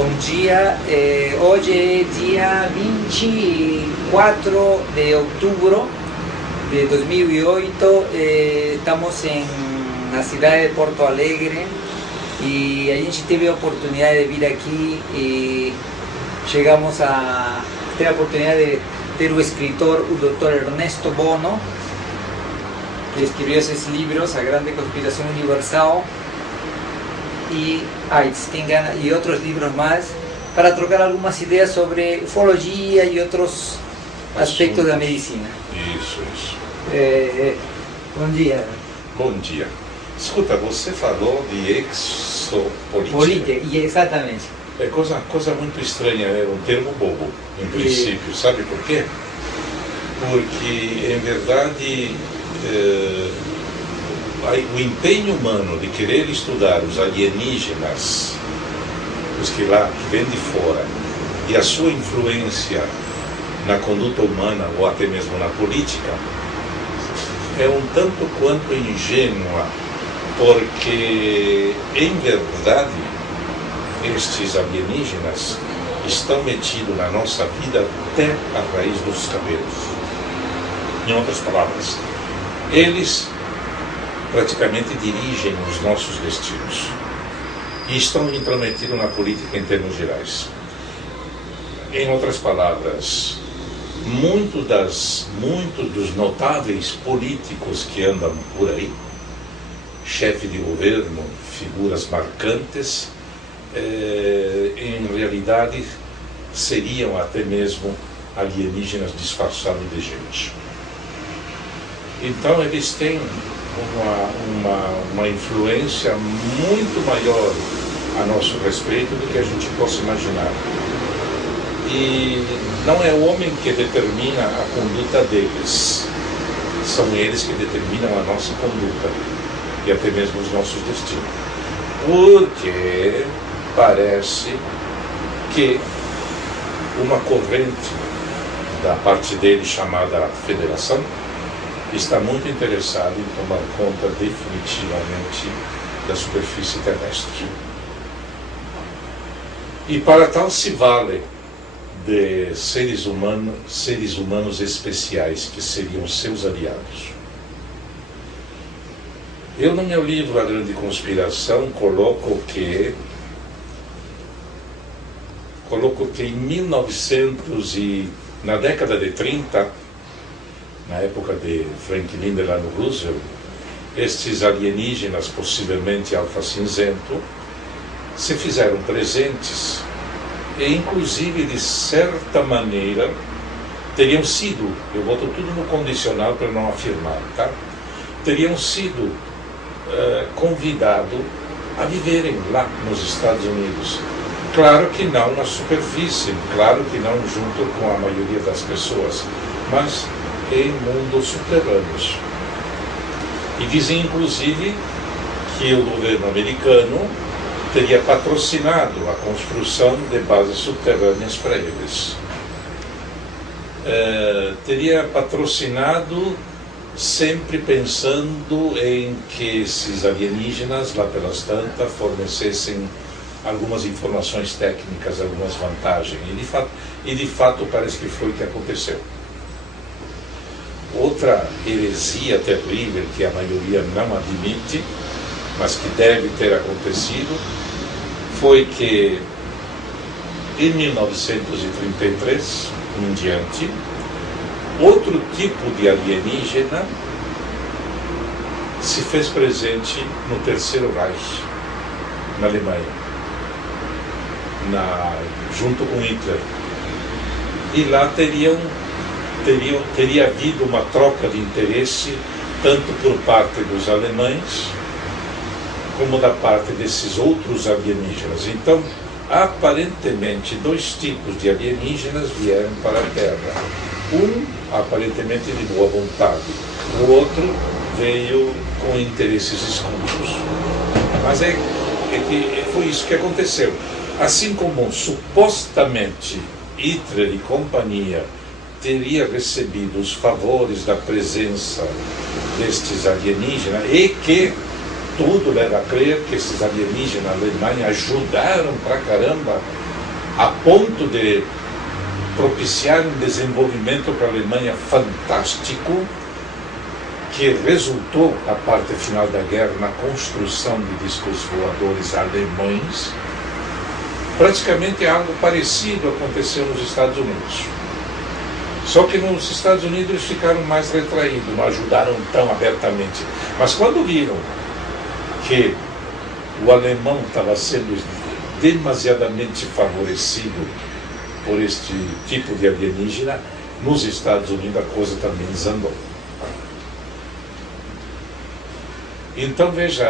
Bom dia, hoje é dia 24 de outubro de 2008, estamos na cidade de Porto Alegre e a gente teve a oportunidade de vir aqui e chegamos a ter a oportunidade de ter o escritor, o Dr. Ernesto Bono, que escreveu esses livros, A Grande Conspiração Universal e AIDS, quem gana, e outros livros mais, para trocar algumas ideias sobre ufologia e outros aspectos da medicina. Isso. Bom dia. Bom dia. Escuta, você falou de exopolítica. Política, exatamente. É coisa muito estranha, é um termo bobo, em princípio. Sabe por quê? Porque, em verdade, o empenho humano de querer estudar os alienígenas, os que vêm de fora, e a sua influência na conduta humana ou até mesmo na política, é um tanto quanto ingênua, porque, em verdade, estes alienígenas estão metidos na nossa vida até a raiz dos cabelos. Em outras palavras, eles praticamente dirigem os nossos destinos e estão intrometidos na política em termos gerais. Em outras palavras, muitos dos notáveis políticos que andam por aí, chefe de governo, figuras marcantes, em realidade seriam até mesmo alienígenas disfarçados de gente. Então eles têm uma influência muito maior a nosso respeito do que a gente possa imaginar. E não é o homem que determina a conduta deles, são eles que determinam a nossa conduta e até mesmo os nossos destinos. Porque parece que uma corrente da parte deles chamada Federação está muito interessado em tomar conta definitivamente da superfície terrestre. E para tal se vale de seres humanos especiais, que seriam seus aliados. Eu, no meu livro A Grande Conspiração, coloco que na década de 30, na época de Franklin Delano Roosevelt, estes alienígenas, possivelmente alfa cinzento, se fizeram presentes e, inclusive, de certa maneira, teriam sido, eu boto tudo no condicional para não afirmar, tá? Teriam sido convidados a viverem lá nos Estados Unidos. Claro que não na superfície, claro que não junto com a maioria das pessoas, mas em mundos subterrâneos. E dizem, inclusive, que o governo americano teria patrocinado a construção de bases subterrâneas para eles. Teria patrocinado sempre pensando em que esses alienígenas, lá pelas tantas, fornecessem algumas informações técnicas, algumas vantagens. E de fato parece que foi o que aconteceu. Outra heresia terrível que a maioria não admite, mas que deve ter acontecido, foi que em 1933 em diante, outro tipo de alienígena se fez presente no Terceiro Reich, na Alemanha, junto com Hitler. E lá teria havido uma troca de interesse, tanto por parte dos alemães, como da parte desses outros alienígenas. Então, aparentemente, dois tipos de alienígenas vieram para a Terra. Um, aparentemente, de boa vontade. O outro veio com interesses escusos. Mas foi isso que aconteceu. Assim como, supostamente, Hitler e companhia teria recebido os favores da presença destes alienígenas e que tudo leva a crer que esses alienígenas alemães ajudaram pra caramba a ponto de propiciar um desenvolvimento para a Alemanha fantástico, que resultou, na parte final da guerra, na construção de discos voadores alemães. Praticamente algo parecido aconteceu nos Estados Unidos. Só que nos Estados Unidos eles ficaram mais retraídos, não ajudaram tão abertamente. Mas quando viram que o alemão estava sendo demasiadamente favorecido por este tipo de alienígena, nos Estados Unidos a coisa também desandou. Então veja,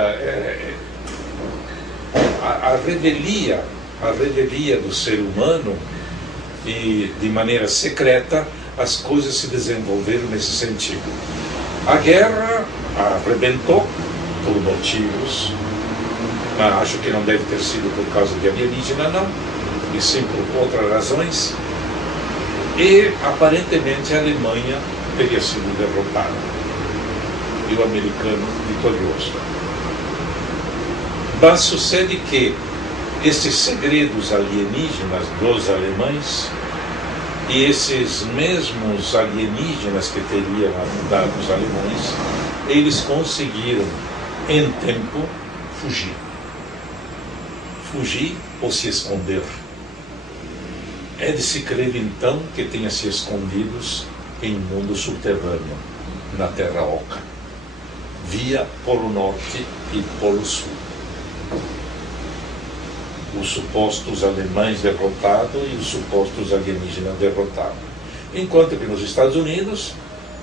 a revelia do ser humano, e de maneira secreta as coisas se desenvolveram nesse sentido. A guerra arrebentou por motivos, mas acho que não deve ter sido por causa de alienígena, não, e sim por outras razões, e aparentemente a Alemanha teria sido derrotada e o americano vitorioso. Mas sucede que esses segredos alienígenas dos alemães e esses mesmos alienígenas que teriam ajudado os alemães, eles conseguiram, em tempo, fugir. Fugir ou se esconder. É de se crer, então, que tenha se escondidos em mundo subterrâneo, na Terra Oca, via Polo Norte e Polo Sul. Os supostos alemães derrotados e os supostos alienígenas derrotados. Enquanto que nos Estados Unidos,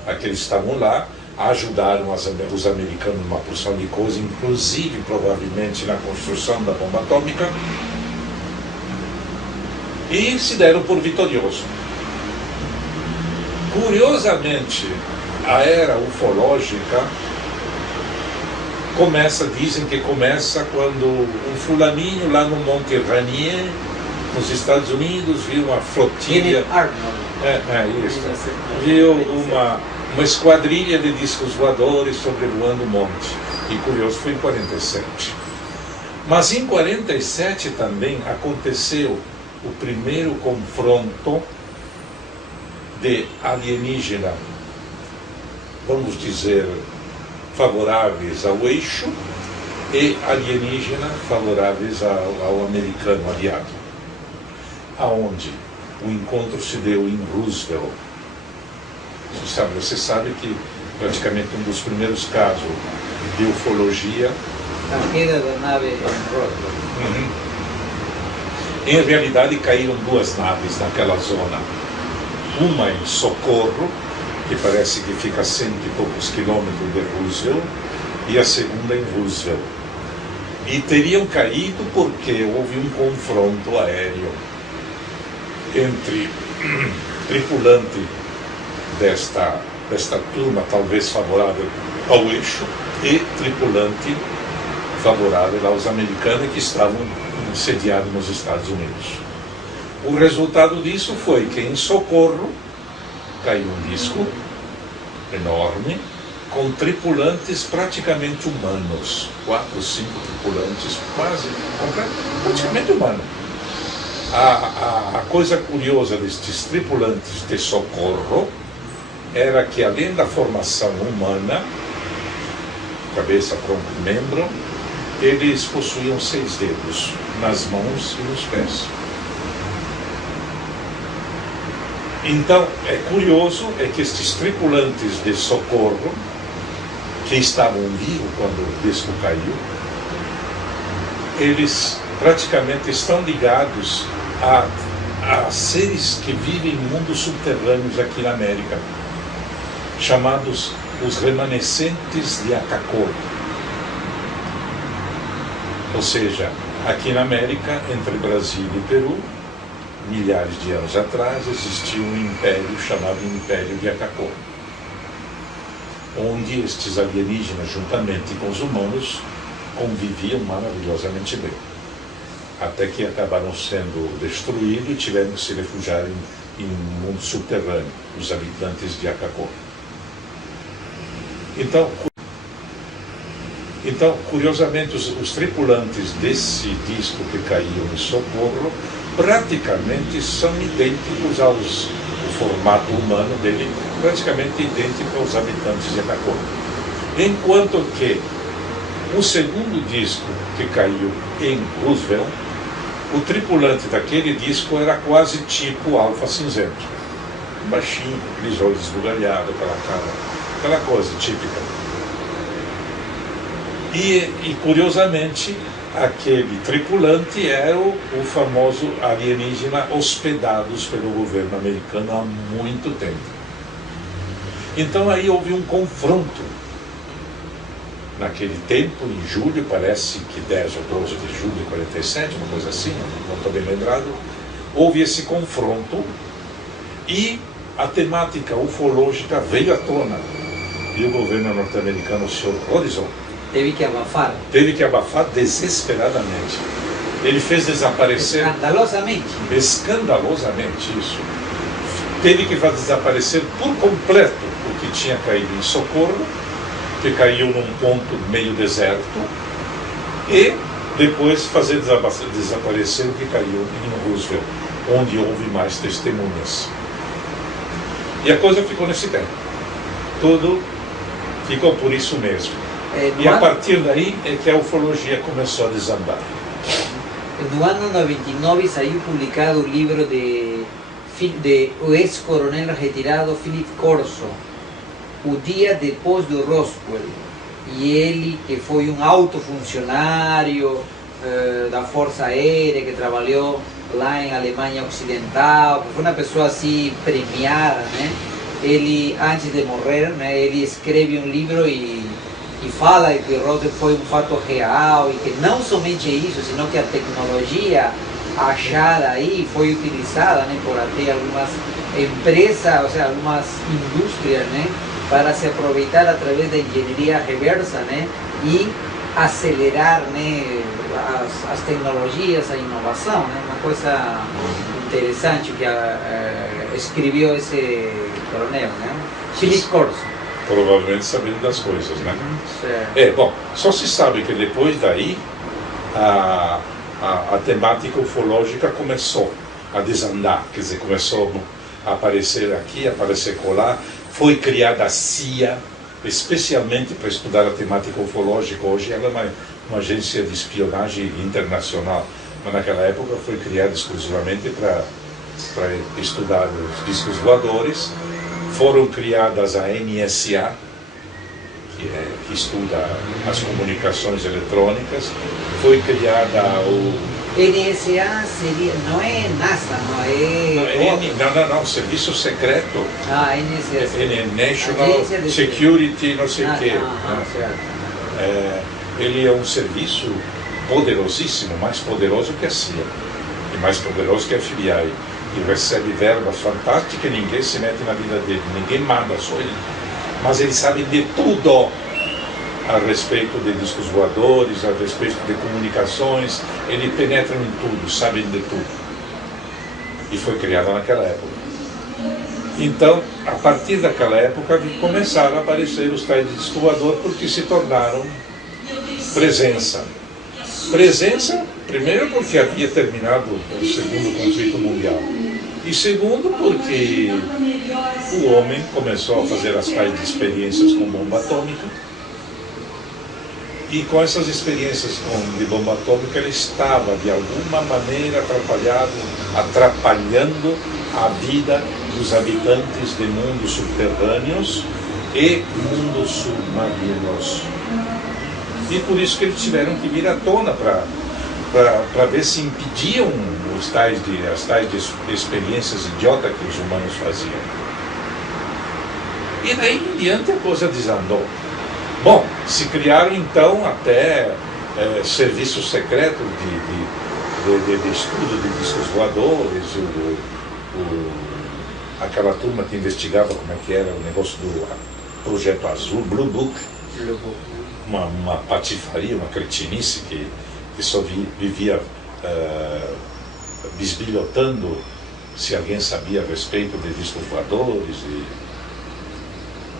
aqueles que estavam lá, ajudaram os americanos numa porção de coisas, inclusive, provavelmente, na construção da bomba atômica, e se deram por vitorioso. Curiosamente, a era ufológica dizem que começa quando um fulaninho lá no Monte Rainier, nos Estados Unidos, viu uma flotilha, viu uma esquadrilha de discos voadores sobrevoando o monte. E curioso, foi em 47. Mas em 47 também aconteceu o primeiro confronto de alienígena, vamos dizer, favoráveis ao eixo e alienígena favoráveis ao americano aliado, aonde o encontro se deu em Roosevelt. Você sabe que praticamente um dos primeiros casos de ufologia, a queda da nave em Roosevelt. Em realidade caíram duas naves naquela zona, uma em Socorro, que parece que fica a 100 e poucos quilômetros de Roosevelt, e a segunda em Roosevelt. E teriam caído porque houve um confronto aéreo entre tripulante desta turma, talvez favorável ao eixo, e tripulante favorável aos americanos que estavam sediados nos Estados Unidos. O resultado disso foi que em Socorro caiu um disco enorme com tripulantes praticamente humanos, 4 ou 5 tripulantes praticamente humanos. A coisa curiosa destes tripulantes de Socorro era que, além da formação humana, cabeça, tronco e membro, eles possuíam 6 dedos nas mãos e nos pés. Então, é curioso que estes tripulantes de Socorro, que estavam vivos quando o disco caiu, eles praticamente estão ligados a seres que vivem em mundos subterrâneos aqui na América, chamados os remanescentes de Acacor. Ou seja, aqui na América, entre Brasil e Peru, milhares de anos atrás, existia um império chamado Império de Acacor, onde estes alienígenas, juntamente com os humanos, conviviam maravilhosamente bem, até que acabaram sendo destruídos e tiveram que se refugiar em um mundo subterrâneo, os habitantes de Acacor. Então, curiosamente, os tripulantes desse disco que caiu em Socorro praticamente são idênticos o formato humano dele, praticamente idêntico aos habitantes de Atacama. Enquanto que o segundo disco que caiu em Roosevelt, o tripulante daquele disco era quase tipo Alfa Cinzento. Baixinho, com aqueles olhos esbugalhados, aquela coisa típica. E curiosamente, aquele tripulante era o famoso alienígena hospedados pelo governo americano há muito tempo. Então aí houve um confronto. Naquele tempo, em julho, parece que 10 ou 12 de julho de 47, uma coisa assim, não estou bem lembrado, houve esse confronto e a temática ufológica veio à tona. E o governo norte-americano, o senhor Horizon, teve que abafar. Teve que abafar desesperadamente. Ele fez desaparecer... Escandalosamente, isso. Teve que fazer desaparecer por completo o que tinha caído em Socorro, que caiu num ponto meio deserto, e depois fazer desaparecer o que caiu em Roosevelt, onde houve mais testemunhas. E a coisa ficou nesse tempo. Tudo ficou por isso mesmo. E a partir daí é que a ufologia começou a desambar. No ano 99 saiu publicado o livro de o ex-coronel retirado Philip Corso, O Dia Depois do Roswell. E ele, que foi um alto funcionário da Força Aérea, que trabalhou lá em Alemanha Ocidental, que foi uma pessoa assim premiada, né? Ele, antes de morrer, né, ele escreve um livro e fala que Roswell foi um fato real, e que não somente isso, senão que a tecnologia achada aí foi utilizada, né, por até algumas empresas, ou seja, algumas indústrias, né, para se aproveitar através da engenharia reversa, né, e acelerar, né, as tecnologias, a inovação, né, uma coisa interessante que escreveu esse coronel, né, Philip Corso. Provavelmente sabendo das coisas, né? Bom, só se sabe que depois daí a temática ufológica começou a desandar, quer dizer, começou a aparecer aqui, a aparecer colar. Foi criada a CIA, especialmente para estudar a temática ufológica. Hoje ela é uma agência de espionagem internacional, mas naquela época foi criada exclusivamente para estudar os discos voadores. Foram criadas a NSA, que estuda as comunicações eletrônicas. Foi criada o... NSA seria, não é NASA, não é... Não, Serviço Secreto. NSA. National Security, não sei o quê. Certo. Ele é um serviço poderosíssimo, mais poderoso que a CIA, e mais poderoso que a FBI. E recebe verbas fantásticas e ninguém se mete na vida dele, ninguém manda, só ele. Mas ele sabe de tudo a respeito de discos voadores, a respeito de comunicações. Ele penetra em tudo, sabe de tudo. E foi criado naquela época. Então, a partir daquela época, começaram a aparecer os tais de disco voador, porque se tornaram presença. Presença, primeiro porque havia terminado o segundo conflito mundial, e segundo porque o homem começou a fazer as tais de experiências com bomba atômica, e com essas experiências de bomba atômica ele estava de alguma maneira atrapalhando a vida dos habitantes de mundos subterrâneos e mundos submarinos. E por isso que eles tiveram que vir à tona para ver se impediam as tais de experiências idiotas que os humanos faziam. E daí em diante a coisa desandou. Bom, se criaram então até serviços secretos de estudo de discos voadores, aquela turma que investigava como é que era o negócio do Projeto Azul, Blue Book. Uma patifaria, uma cretinice que só vivia bisbilhotando se alguém sabia a respeito de discos voadores.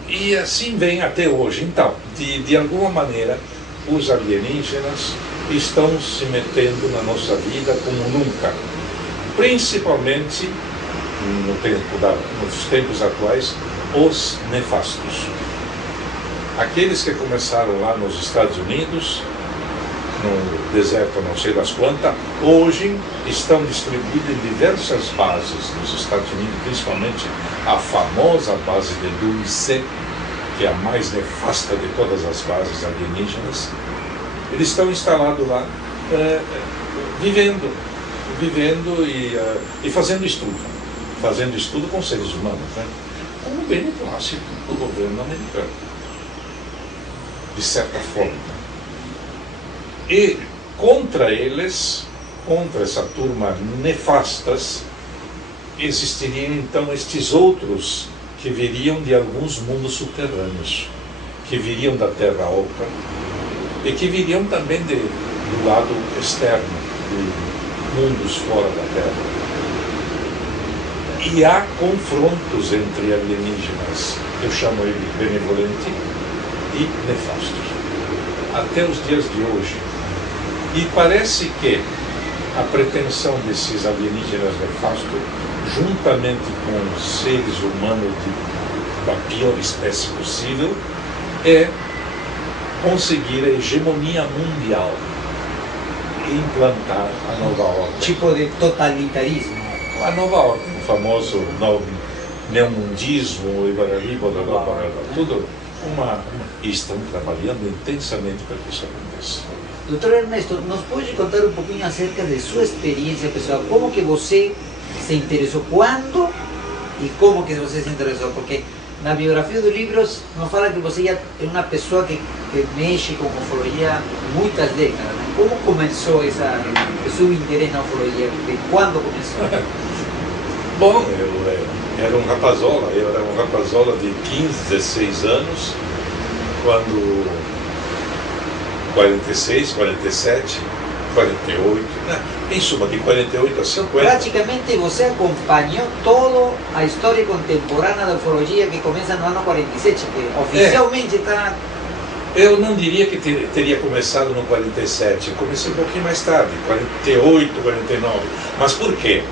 E assim vem até hoje. Então, de alguma maneira, os alienígenas estão se metendo na nossa vida como nunca. principalmente nos tempos atuais, os nefastos. Aqueles que começaram lá nos Estados Unidos, no deserto não sei das quantas, hoje estão distribuídos em diversas bases nos Estados Unidos, principalmente a famosa base de Dulce, que é a mais nefasta de todas as bases alienígenas. Eles estão instalados lá, vivendo e fazendo estudo com seres humanos, né? Como bem clássico do governo americano, de certa forma. E contra eles, contra essa turma nefastas, existiriam então estes outros que viriam de alguns mundos subterrâneos, que viriam da Terra Oca e que viriam também do lado externo, de mundos fora da Terra. E há confrontos entre alienígenas, eu chamo ele benevolente e nefastos, até os dias de hoje. E parece que a pretensão desses alienígenas nefastos, juntamente com seres humanos da pior espécie possível, é conseguir a hegemonia mundial e implantar a nova ordem. Tipo de totalitarismo. A nova ordem, o famoso neomundismo, tudo. E estão trabalhando intensamente para que isso aconteça. Doutor Ernesto, nos pode contar um pouquinho acerca de sua experiência pessoal? Como que você se interessou? Quando e como que você se interessou? Porque na biografia dos livros nos fala que você já é uma pessoa que mexe com ufologia há muitas décadas, né? Como começou o seu interesse na ufologia? De quando começou? Bom, eu era um rapazola de 15, 16 anos, quando 46, 47, 48, né? Em suma, de 48 a 50. Praticamente você acompanhou toda a história contemporânea da ufologia que começa no ano 47, que oficialmente está... Eu não diria que teria começado no 47, comecei um pouquinho mais tarde, 48, 49. Mas por quê?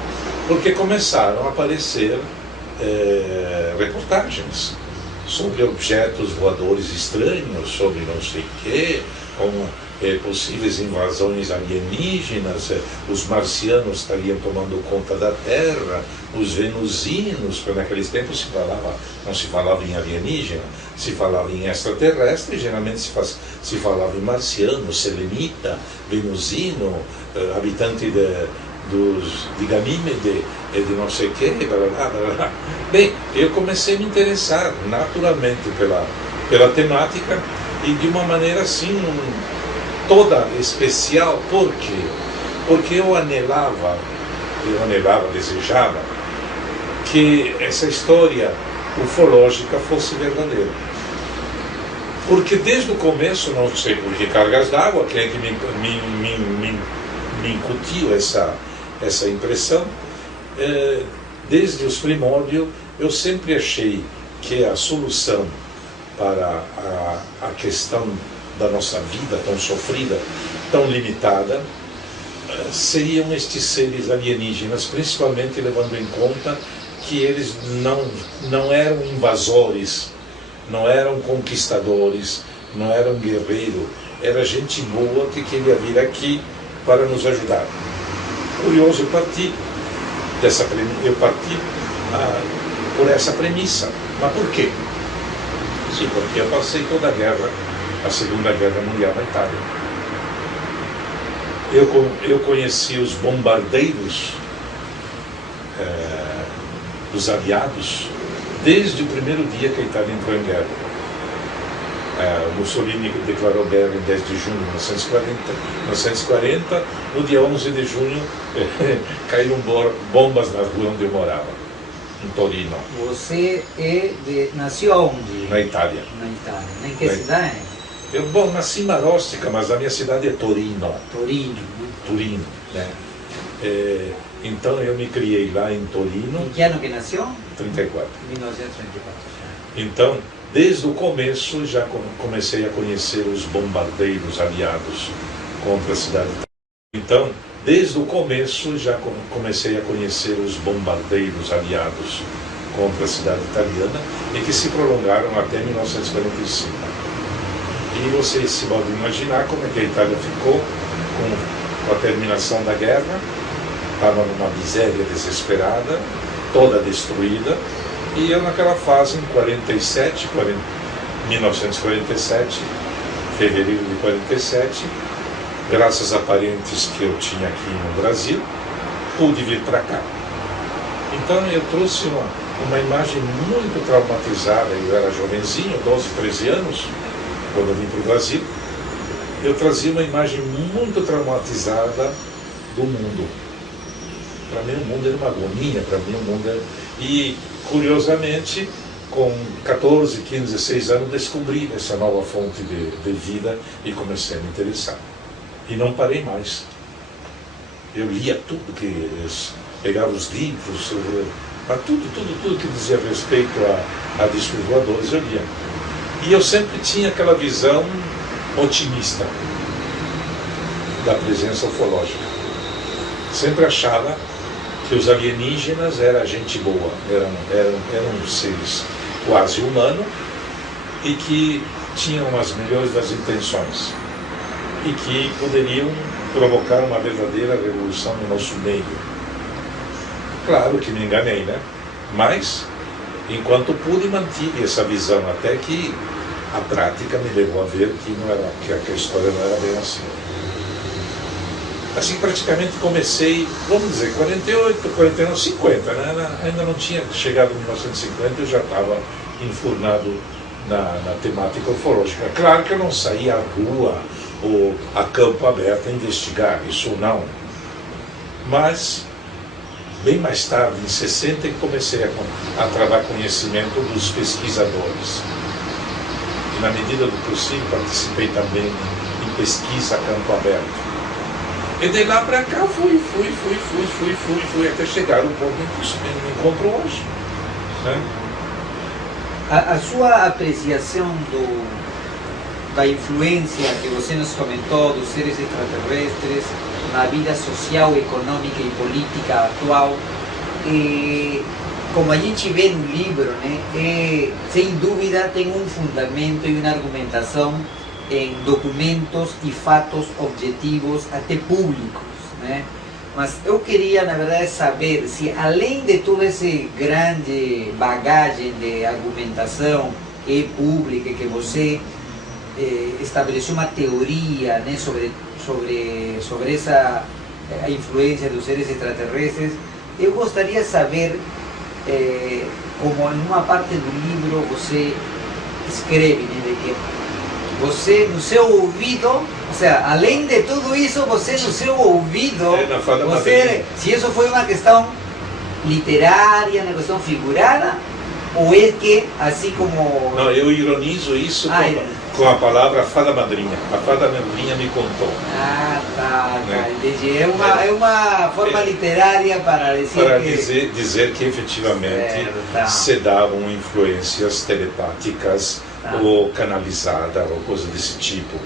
Porque começaram a aparecer reportagens sobre objetos voadores estranhos, sobre não sei o quê, como possíveis invasões alienígenas, os marcianos estariam tomando conta da Terra, os venusinos, porque naqueles tempos não se falava em alienígena, se falava em extraterrestre, geralmente se falava em marciano, selenita, venusino, habitante de Ganímede, de não sei o quê, blá, blá, blá, blá. Bem, eu comecei a me interessar naturalmente pela temática e de uma maneira assim toda especial. Por quê? Porque eu desejava que essa história ufológica fosse verdadeira. Porque desde o começo, não sei por que cargas d'água, quem é que me incutiu essa impressão, desde os primórdios eu sempre achei que a solução para a questão da nossa vida tão sofrida, tão limitada, seriam estes seres alienígenas, principalmente levando em conta que eles não eram invasores, não eram conquistadores, não eram guerreiros, era gente boa que queria vir aqui para nos ajudar. Curioso, eu parti por essa premissa. Mas por quê? Sim, porque eu passei toda a Segunda Guerra Mundial na Itália. Eu conheci os bombardeiros dos aliados desde o primeiro dia que a Itália entrou em guerra. Mussolini declarou guerra em 10 de junho de 1940, no dia 11 de junho caíram bombas na rua onde eu morava, em Torino. Você nasceu aonde? Na Itália. Na Itália. Em que cidade? Eu nasci em Marostica, mas a minha cidade é Torino. Torino, né? Turino, né? Então eu me criei lá em Torino. Em que ano que nasceu? 34. 1934. Então, desde o começo já comecei a conhecer os bombardeiros aliados contra a cidade. Então, desde o começo já comecei a conhecer os bombardeiros aliados contra a cidade italiana e que se prolongaram até 1945. E vocês se podem imaginar como é que a Itália ficou com a terminação da guerra. Estava numa miséria desesperada, toda destruída, e eu naquela fase, em 1947, fevereiro de 47, graças a parentes que eu tinha aqui no Brasil, pude vir para cá. Então eu trouxe uma imagem muito traumatizada. Eu era jovenzinho, 12, 13 anos, quando eu vim para o Brasil. Eu trazia uma imagem muito traumatizada do mundo. Para mim o mundo era uma agonia, para mim o mundo era... E, curiosamente, com 14, 15, 16 anos, descobri essa nova fonte de vida e comecei a me interessar. E não parei mais. Eu lia tudo, pegava os livros, mas tudo que dizia respeito a discos voadores eu lia. E eu sempre tinha aquela visão otimista da presença ufológica. Sempre achava que os alienígenas eram gente boa, eram seres quase humanos e que tinham as melhores das intenções e que poderiam provocar uma verdadeira revolução no nosso meio. Claro que me enganei, né? Mas, enquanto pude, mantive essa visão, até que a prática me levou a ver que a história não era bem assim. Assim, praticamente comecei, vamos dizer, 48, 49, 50, né? Ainda não tinha chegado em 1950, eu já estava enfurnado na temática ufológica. Claro que eu não saía à rua ou a campo aberto a investigar, isso não. Mas, bem mais tarde, em 60, comecei a travar conhecimento dos pesquisadores. E, na medida do possível, participei também em pesquisa a campo aberto. E de lá para cá fui, até chegar ao ponto em que isso me encontro hoje. Né? A sua apreciação da influência que você nos comentou dos seres extraterrestres na vida social, econômica e política atual, como a gente vê no livro, né, sem dúvida tem um fundamento e uma argumentação em documentos e fatos objetivos, até públicos, né? Mas eu queria, na verdade, saber se, além de toda essa grande bagagem de argumentação e pública que você estabeleceu uma teoria, né, sobre essa a influência dos seres extraterrestres, eu gostaria de saber, como em uma parte do livro você escreve, né, de que você, no seu ouvido, ou seja, além de tudo isso, você no seu ouvido, se isso foi uma questão literária, uma questão figurada, ou é que, assim como... Não, eu ironizo isso com a palavra fada madrinha. A fada madrinha me contou. Tá, entendi. É uma forma literária para dizer que efetivamente se davam influências telepáticas ou canalizada, ou coisa desse tipo.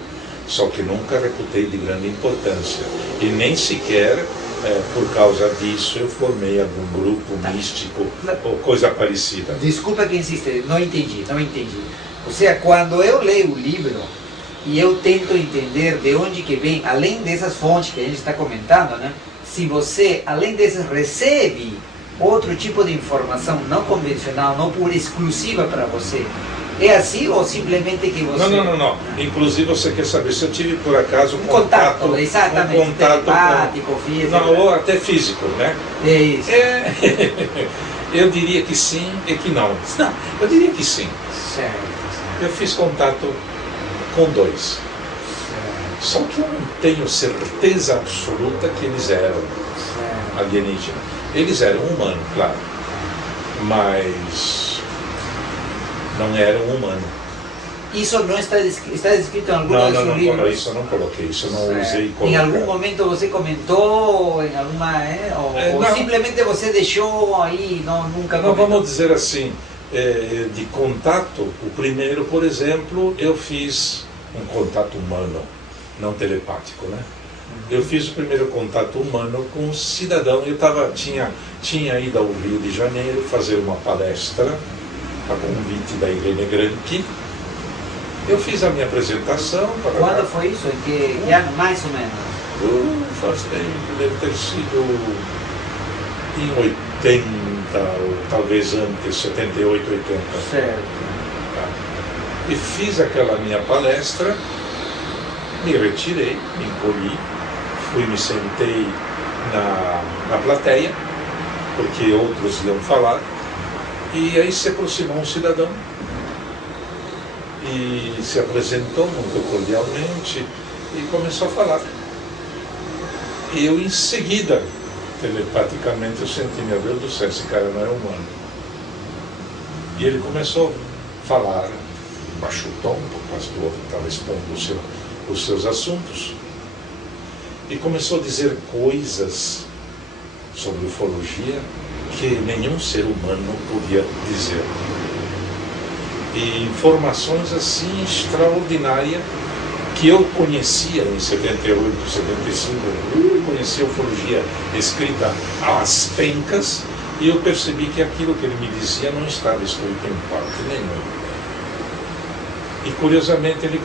Só que nunca reputei de grande importância. E nem sequer, por causa disso, eu formei algum grupo místico ou coisa parecida. Desculpa que insiste, não entendi. Ou seja, quando eu leio o livro e eu tento entender de onde que vem, além dessas fontes que a gente está comentando, né? Se você, além dessas, recebe outro tipo de informação não convencional, não por exclusiva para você, é assim ou simplesmente que você... Não. Inclusive você quer saber se eu tive por acaso um contato exatamente, um contato telepático, físico. Não, ou até físico, né? É isso. Eu diria que sim e que não. Não, eu diria que sim. Certo. Eu fiz contato com 2. Só que eu não tenho certeza absoluta que eles eram alienígenas. Eles eram humanos, claro. Mas não eram humanos. Isso não está descrito em algum dos seus livros? Não, isso eu não coloquei, isso eu não usei colocar. Em algum momento você comentou, em alguma, ou simplesmente você deixou aí, nunca comentou? Não, vamos dizer assim, de contato, o primeiro, por exemplo, eu fiz um contato humano, não telepático, né? eu fiz o primeiro contato humano com um cidadão. Eu tinha ido ao Rio de Janeiro fazer uma palestra a convite da Irene Granchi. Eu fiz a minha apresentação. Quando foi isso? Em que ano, mais ou menos? Deve ter sido em 80, ou talvez antes, 78, 80. Certo. Tá. E fiz aquela minha palestra, me retirei, me encolhi, me sentei na plateia, porque outros iam falar, e aí se aproximou um cidadão e se apresentou muito cordialmente e começou a falar. E eu, em seguida, telepaticamente, eu senti, meu Deus do céu, esse cara não é humano. E ele começou a falar, baixou o tom, por causa do outro estava expondo os seus assuntos, e começou a dizer coisas sobre ufologia que nenhum ser humano podia dizer. E informações assim extraordinárias que eu conhecia em 78, 75, eu conhecia a ufologia escrita às pencas, e eu percebi que aquilo que ele me dizia não estava escrito em parte nenhuma. E curiosamente ele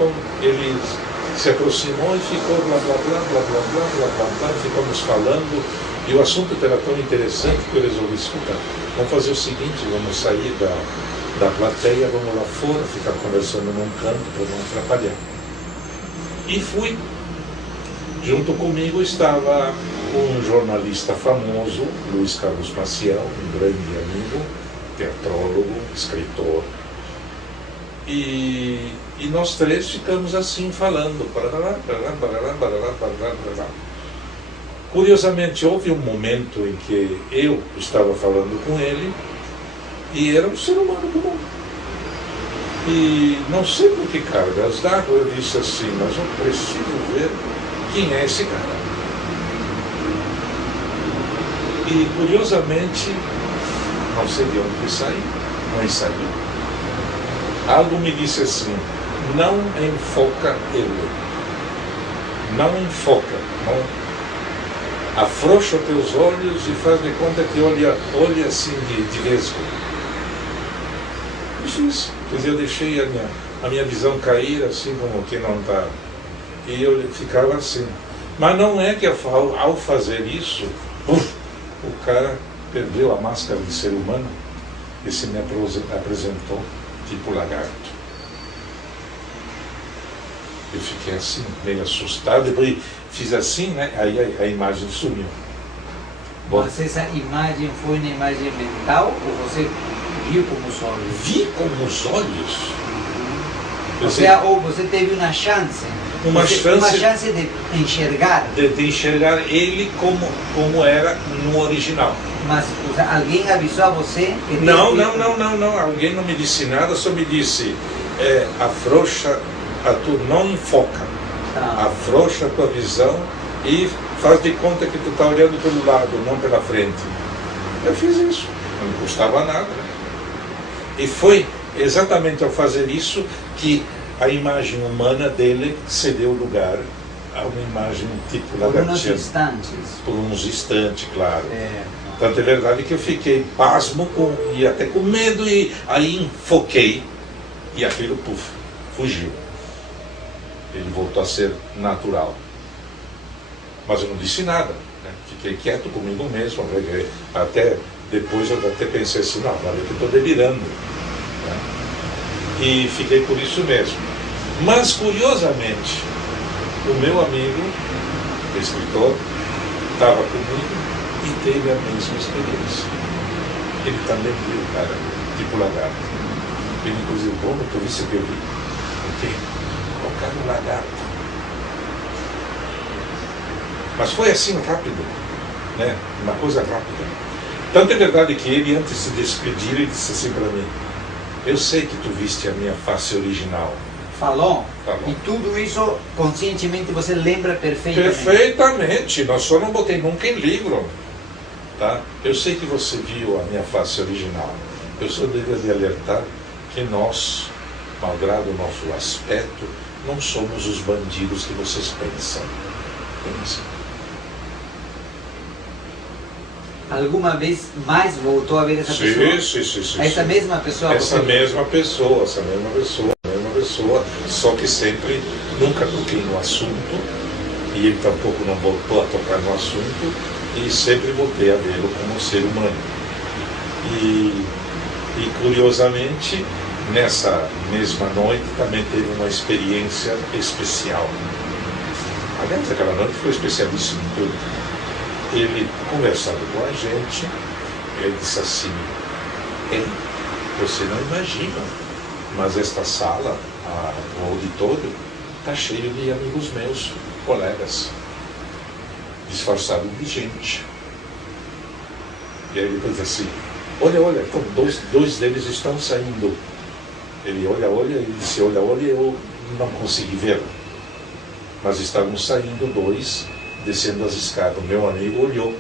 se aproximou e ficou blá blá blá blá blá blá blá blá blá, ficamos falando, e o assunto era tão interessante que eu resolvi escutar. Vamos fazer o seguinte, vamos sair da plateia, vamos lá fora, ficar conversando num canto para não atrapalhar. E fui. Junto comigo estava um jornalista famoso, Luiz Carlos Maciel, um grande amigo, teatrólogo, escritor. E nós três ficamos assim falando. Curiosamente, houve um momento em que eu estava falando com ele e era um ser humano comum. E não sei por que cargas d'água eu disse assim, mas eu preciso ver quem é esse cara. E curiosamente, não sei de onde saiu, mas saiu. Algo me disse assim, não enfoca ele. Não enfoca. Não. Afrouxa teus olhos e faz de conta que olha assim de vesgo. Isso. Quer dizer, eu deixei a minha visão cair assim como que não está. E eu ficava assim. Mas não é que ao fazer isso, o cara perdeu a máscara de ser humano e se me apresentou tipo lagarto. Eu fiquei assim, meio assustado, depois fiz assim, né? Aí a imagem sumiu. Bom, mas essa imagem foi uma imagem mental ou você viu com os olhos? Vi com os olhos. Ou seja, ou você teve uma chance. Uma chance de enxergar. De enxergar ele como era no original. Mas alguém avisou a você? Que não. Alguém não me disse nada, só me disse, afrouxa, não enfoca. Afrouxa a tua visão e faz de conta que tu está olhando pelo lado, não pela frente. Eu fiz isso, não me custava nada. E foi exatamente ao fazer isso que a imagem humana dele cedeu lugar a uma imagem tipo lagartiana. Por uns instantes. Por uns instantes, claro. Tanto é verdade que eu fiquei pasmo e até com medo, e aí enfoquei e aquilo, fugiu. Ele voltou a ser natural. Mas eu não disse nada, né? Fiquei quieto comigo mesmo, até depois eu até pensei assim, não, agora eu estou delirando. Né? E fiquei por isso mesmo. Mas, curiosamente, o meu amigo, o escritor, estava comigo e teve a mesma experiência. Ele também viu o cara, tipo lagarto. Ele, inclusive, como tu viste que eu vi? Porque o cara é um lagarto. Mas foi assim rápido, né? Uma coisa rápida. Tanto é verdade que ele, antes de se despedir, ele disse assim para mim, eu sei que tu viste a minha face original. Falou? E tudo isso, conscientemente, você lembra perfeitamente? Perfeitamente. Nós só não botei nunca em livro. Tá? Eu sei que você viu a minha face original. Eu só deveria lhe alertar que nós, malgrado o nosso aspecto, não somos os bandidos que vocês pensam. frequência. Alguma vez mais voltou a ver essa pessoa? Sim. Essa mesma pessoa? Essa mesma pessoa, só que sempre, nunca toquei no assunto, e ele tampouco não voltou a tocar no assunto, e sempre voltei a vê-lo como ser humano. E curiosamente, nessa mesma noite também teve uma experiência especial. Aliás, aquela noite foi especialíssima em tudo. Ele, conversando com a gente, ele disse assim: você não imagina, mas esta sala, o auditório, está cheio de amigos meus, colegas, disfarçados de gente. E aí ele diz assim: olha, então dois deles estão saindo. Ele olha, ele disse: olha, eu não consegui ver, mas estavam saindo dois, descendo as escadas. O meu amigo olhou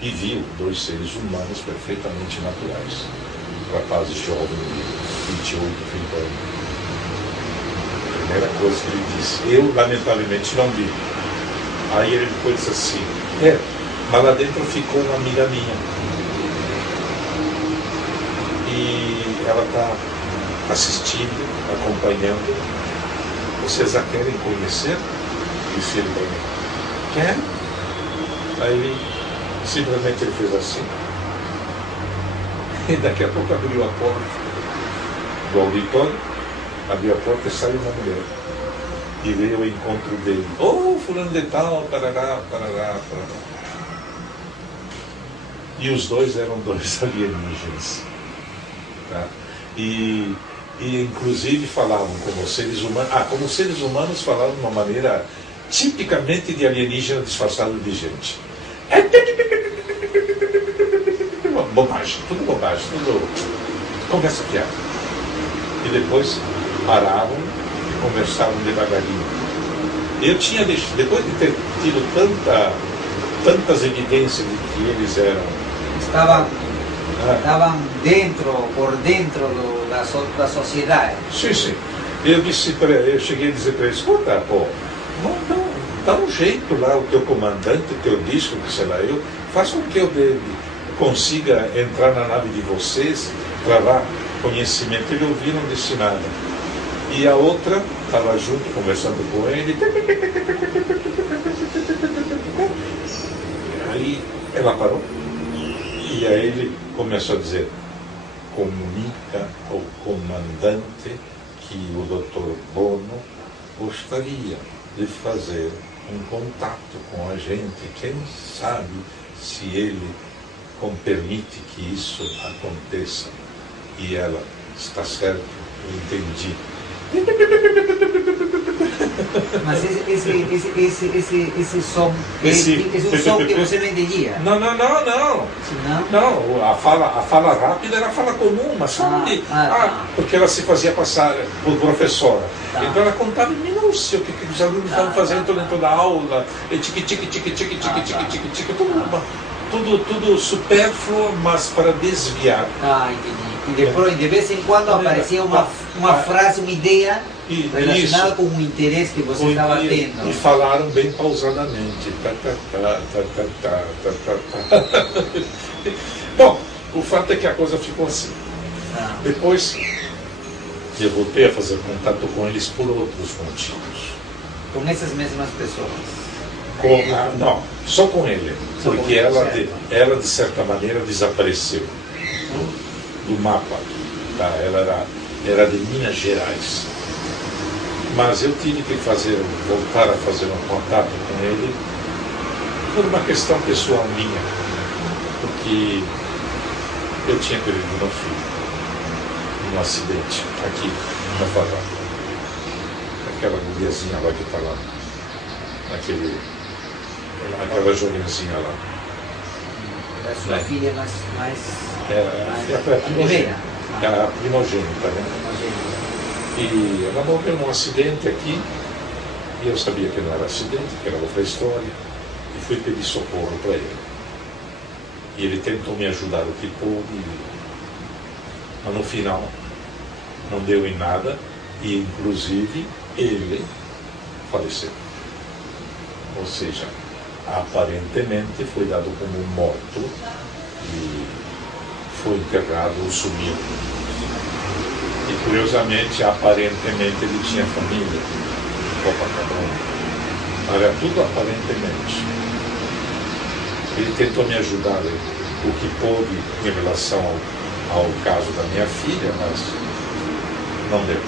e viu dois seres humanos perfeitamente naturais, rapazes jovens de 28, 30 anos. A primeira coisa que ele disse: eu lamentavelmente não vi. Aí ele depois disse assim: mas lá dentro ficou uma amiga minha, e ela está assistindo, acompanhando. Vocês a querem conhecer? Disse ele para mim. Quer? Aí ele simplesmente ele fez assim. E daqui a pouco abriu a porta do auditório, abriu a porta e saiu uma mulher. E veio ao encontro dele. Fulano de tal, parará. E os dois eram dois alienígenas. Tá? E inclusive falavam como seres humanos. Como seres humanos falavam de uma maneira tipicamente de alienígena disfarçado de gente. Bobagem, tudo conversa fiada. E depois paravam e conversavam devagarinho. Eu tinha deixado, depois de ter tido tantas evidências de que eles eram... Estavam por dentro da sociedade. Sim. Eu cheguei a dizer para eles: escuta, dá um jeito lá, o teu comandante, o teu disco, que sei lá, eu faço com que eu consiga entrar na nave de vocês, travar conhecimento. Ele ouviu, não disse nada. E a outra estava junto, conversando com ele. Aí ela parou. E aí ele começou a dizer: comunica ao comandante que o Dr. Bono gostaria de fazer um contato com a gente. Quem sabe se ele permite que isso aconteça. E ela: está certo, eu entendi. Mas esse som, esse som que você não entendia? Não. Não, a fala rápida era a fala comum, mas porque ela se fazia passar por professora. Então ela contava em minúcia o que os alunos estavam fazendo dentro da aula, tudo supérfluo, mas para desviar. Entendi. E de vez em quando aparecia uma frase, uma ideia relacionada com o interesse que você estava tendo. E falaram bem pausadamente. Bom, o fato é que a coisa ficou assim. Depois eu voltei a fazer contato com eles por outros motivos. Com essas mesmas pessoas? Não, só com ele. Porque ela de certa maneira desapareceu do mapa. Tá? Ela era de Minas Gerais. Mas eu tive que voltar a fazer um contato com ele por uma questão pessoal minha, porque eu tinha perdido meu filho num acidente aqui na favela. Aquela guriazinha lá que está lá, aquela jovenzinha lá. A sua filha mais a primogênita, né? E ela morreu num acidente aqui, e eu sabia que não era acidente, que era outra história, e fui pedir socorro para ele. E ele tentou me ajudar o que pôde, mas no final não deu em nada, e inclusive ele faleceu. ou seja, aparentemente foi dado como morto e foi enterrado ou sumiu. E curiosamente, aparentemente ele tinha família em Copacabana. Era tudo aparentemente. Ele tentou me ajudar o que pôde em relação ao caso da minha filha, mas não deu.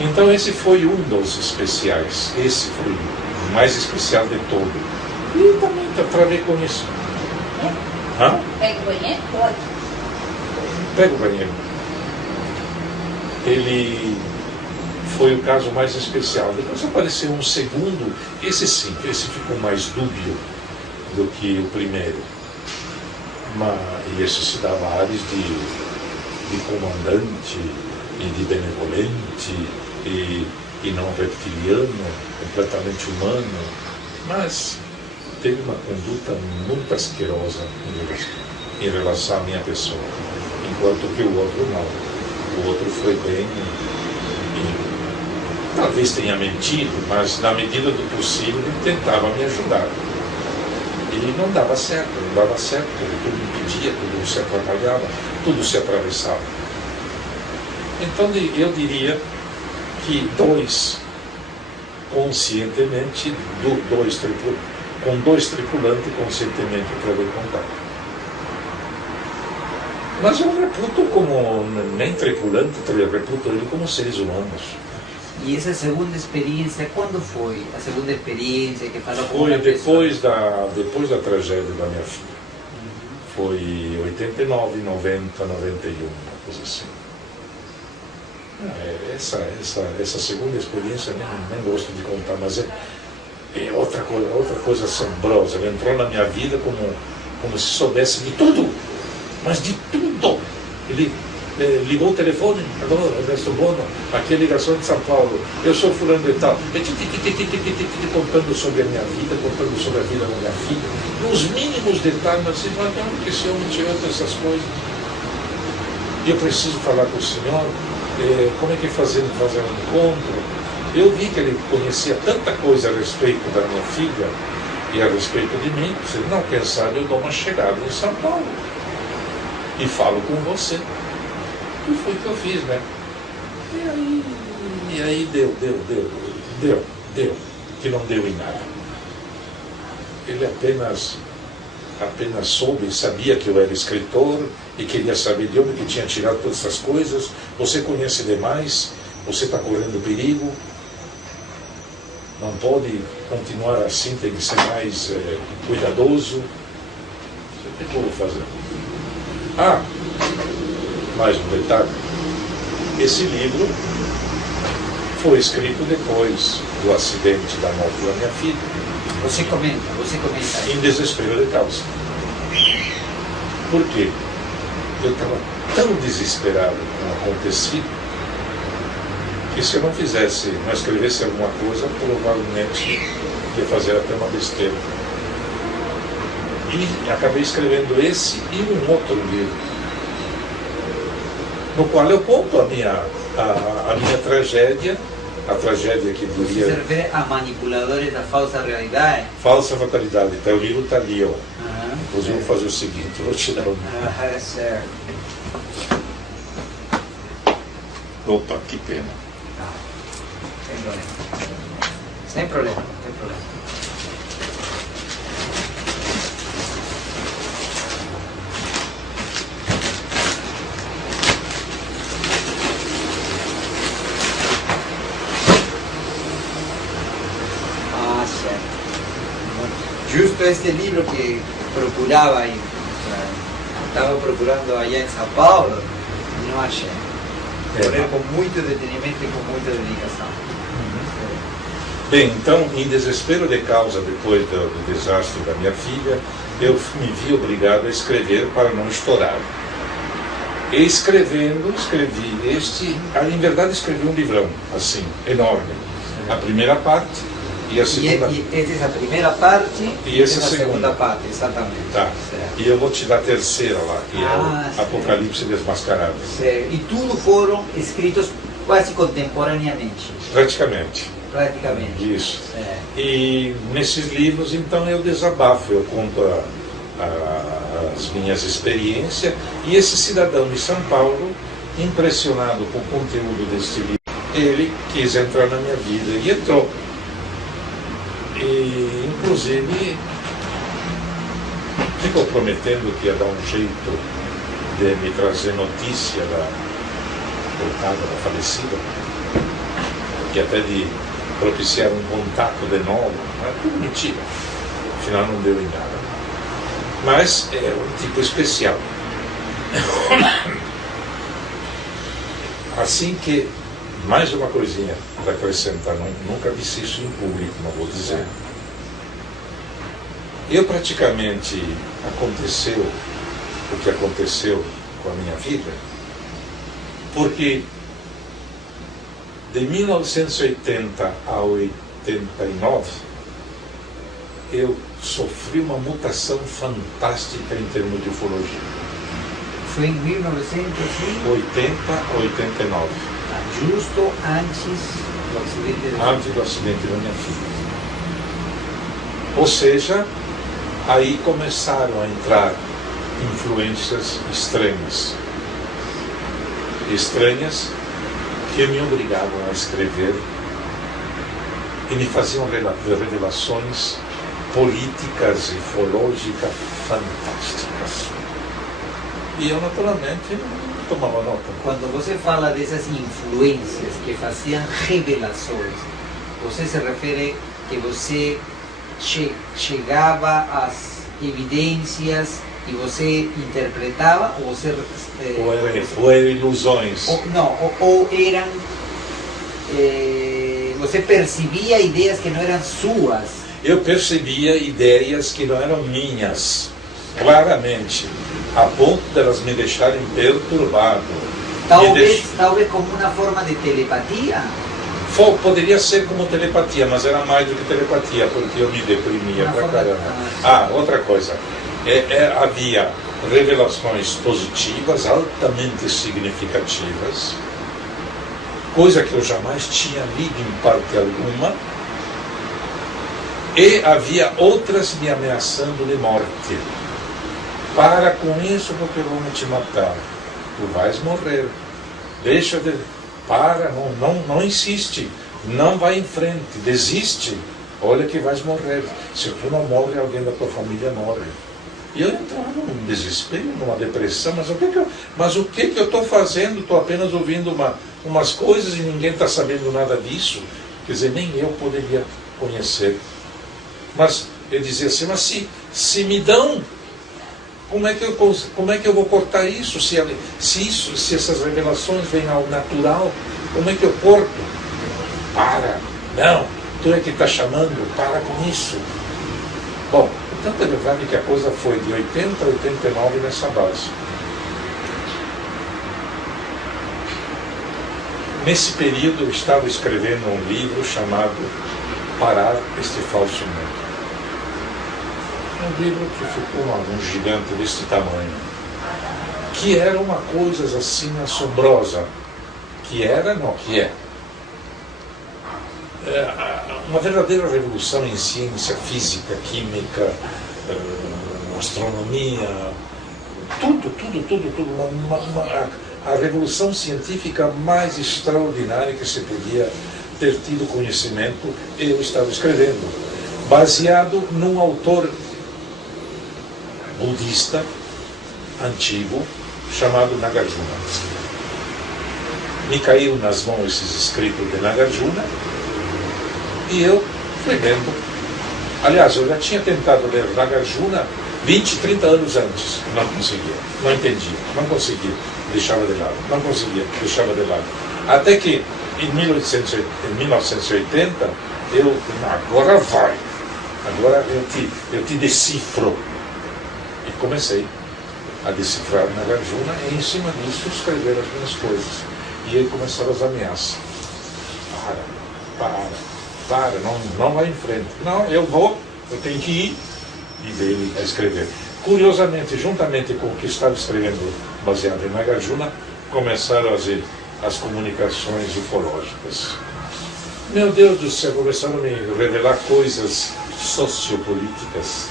Então esse foi um dos especiais. Esse foi o mais especial de todo. E também travei com isso. Hã? Pega o banheiro? Pode. Pega o banheiro. Ele foi o caso mais especial. Depois apareceu um segundo. Esse sim, esse ficou mais dúbio do que o primeiro. E esse se dava ares de comandante e de benevolente e não reptiliano, completamente humano, mas teve uma conduta muito asquerosa em relação à minha pessoa, enquanto que o outro não. O outro foi bem e talvez tenha mentido, mas na medida do possível ele tentava me ajudar. E não dava certo, tudo impedia, tudo se atrapalhava, tudo se atravessava. Então eu diria que conscientemente, com dois tripulantes conscientemente entrou em contato. Mas eu reputo como, nem tripulante, eu reputo ele como seres humanos. E essa segunda experiência, quando foi a segunda experiência que falou com Foi uma depois da tragédia da minha filha. Foi 89, 90, 91, uma coisa assim. Essa segunda experiência nem gosto de contar, mas é outra coisa assombrosa. Ele entrou na minha vida como se soubesse de tudo, mas de tudo. Ele ligou o telefone, alô, Ernesto Bono, aqui é a ligação de São Paulo, eu sou fulano de tal, contando sobre a minha vida, contando sobre a vida da minha filha, nos mínimos detalhes, mas você fala, não, porque esse homem tirou essas coisas. E eu preciso falar com o senhor, como é que fazer um encontro? Eu vi que ele conhecia tanta coisa a respeito da minha filha e a respeito de mim, disse, não, quem sabe eu dou uma chegada em São Paulo e falo com você. E foi o que eu fiz, né? E aí deu, que não deu em nada. Ele apenas soube, sabia que eu era escritor e queria saber de onde que tinha tirado todas essas coisas. Você conhece demais, você está correndo perigo, não pode continuar assim, tem que ser mais cuidadoso. O que eu vou fazer? Mais um detalhe, esse livro foi escrito depois do acidente da morte da minha filha. Você comenta. Em desespero de causa. Por quê? Eu estava tão desesperado com o acontecido que se eu não escrevesse alguma coisa, provavelmente ia fazer até uma besteira. E acabei escrevendo esse e um outro livro, no qual eu conto a minha tragédia, a tragédia que diria... Você refere a Manipuladores da Falsa Realidade? Falsa Fatalidade. Então, o livro está ali, ó. Inclusive, vou fazer o seguinte, vou tirar o... É certo. Opa, que pena. Sem problema. Justo este libro que procuraba ahí, estaba procurando allá en São Paulo, não achei. Porém, com muito detenimento e com muita dedicação. Bem, então, em desespero de causa, depois do desastre da minha filha, eu me vi obrigado a escrever para não estourar. E escrevi em verdade escrevi um livrão, assim, enorme. A primeira parte e a segunda... E essa é a primeira parte e essa é a segunda parte, exatamente. Tá. Certo. E eu vou te dar a terceira lá, que é o certo. Apocalipse Desmascarado. Certo. E tudo foram escritos quase contemporaneamente. Praticamente. praticamente. Isso. E nesses livros, então, eu desabafo, eu conto as minhas experiências, e esse cidadão de São Paulo, impressionado com o conteúdo deste livro, ele quis entrar na minha vida e entrou. E, inclusive, ficou prometendo que ia dar um jeito de me trazer notícia da falecida, que até de propiciar um contato de novo, mas tudo mentira. Afinal, não deu em nada. Mas é um tipo especial. Assim que, mais uma coisinha para acrescentar, nunca disse isso em público, não vou dizer. Eu praticamente aconteceu o que aconteceu com a minha vida, porque de 1980 a 89 eu sofri uma mutação fantástica em termos de ufologia. Foi em 1980 a 89. Justo antes do acidente antes do acidente da minha filha. Ou seja, aí começaram a entrar influências estranhas que me obrigavam a escrever e me faziam revelações políticas e ufológicas fantásticas. E eu, naturalmente, não tomava nota. Quando você fala dessas influências que faziam revelações, você se refere que você chegava às evidências e você interpretava, ou você... ou eram ilusões. Ou eram... você percebia ideias que não eram suas. Eu percebia ideias que não eram minhas, claramente, a ponto de elas me deixarem perturbado. Talvez como uma forma de telepatia? Poderia ser como telepatia, mas era mais do que telepatia, porque eu me deprimia pra caramba. Outra coisa, havia revelações positivas, altamente significativas, coisa que eu jamais tinha lido em parte alguma, e havia outras me ameaçando de morte. Para com isso, porque vão te matar. Tu vais morrer. Deixa de... Para, não insiste. Não vai em frente. Desiste. Olha que vais morrer. Se tu não morre, alguém da tua família morre. E eu entrava num desespero, numa depressão. Mas o que eu estou fazendo? Estou apenas ouvindo umas coisas e ninguém está sabendo nada disso. Quer dizer, nem eu poderia conhecer. Mas eu dizia assim, mas se me dão, como é que eu vou cortar isso? Se essas revelações vêm ao natural, como é que eu corto? Não, tu é que está chamando, para com isso. Bom, portanto é verdade que a coisa foi de 80 a 89 nessa base. Nesse período eu estava escrevendo um livro chamado Parar este Falso Mundo. Um livro que ficou um gigante deste tamanho, que era uma coisa assim assombrosa, que é uma verdadeira revolução em ciência, física, química, astronomia, tudo, a revolução científica mais extraordinária que se podia ter tido conhecimento, eu estava escrevendo, baseado num autor budista antigo chamado Nagarjuna. Me caiu nas mãos esses escritos de Nagarjuna e eu fui lendo. Aliás, eu já tinha tentado ler Nagarjuna 20, 30 anos antes. Não conseguia, não entendia, não conseguia, deixava de lado, não conseguia, deixava de lado. Até que em 1980 agora vai, agora eu te decifro. E comecei a decifrar Nagarjuna e em cima disso escrever as minhas coisas. E aí começaram as ameaças. Para, não vai em frente. Não, eu tenho que ir. E dele a escrever. Curiosamente, juntamente com o que estava escrevendo baseado em Nagarjuna, começaram as comunicações ufológicas. Meu Deus do céu, começaram a me revelar coisas sociopolíticas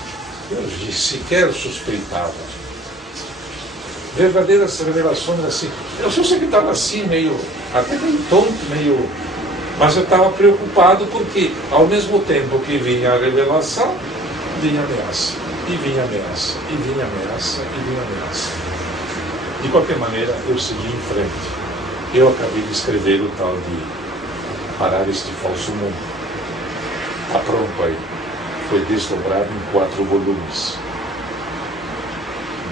que eu sequer suspeitava. Verdadeiras revelações assim. Eu só sei que estava assim, até meio tonto, mas eu estava preocupado porque, ao mesmo tempo que vinha a revelação, vinha ameaça, e vinha ameaça, e vinha ameaça, e vinha ameaça. De qualquer maneira, eu segui em frente. Eu acabei de escrever o tal de Parar este Falso Mundo. Está pronto aí. Foi desdobrado em 4 volumes.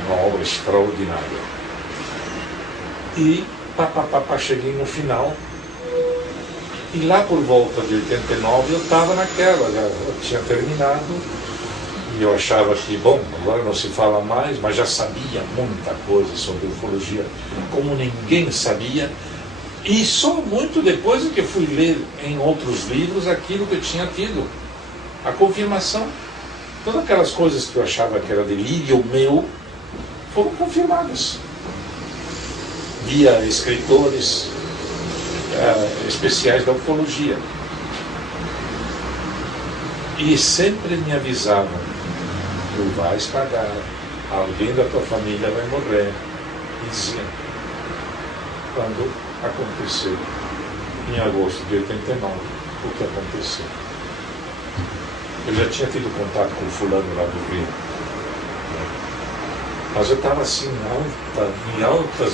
Uma obra extraordinária. E cheguei no final. E lá por volta de 89 eu estava naquela, eu tinha terminado. E eu achava que, bom, agora não se fala mais, mas já sabia muita coisa sobre ufologia, como ninguém sabia. E só muito depois é que eu fui ler em outros livros aquilo que eu tinha tido, a confirmação. Todas aquelas coisas que eu achava que era delírio meu, foram confirmadas. Via escritores especiais da ufologia. E sempre me avisavam, tu vais pagar, alguém da tua família vai morrer. E diziam, quando aconteceu, em agosto de 89, o que aconteceu. Eu já tinha tido contato com o fulano lá do Rio, mas eu estava assim, em altas,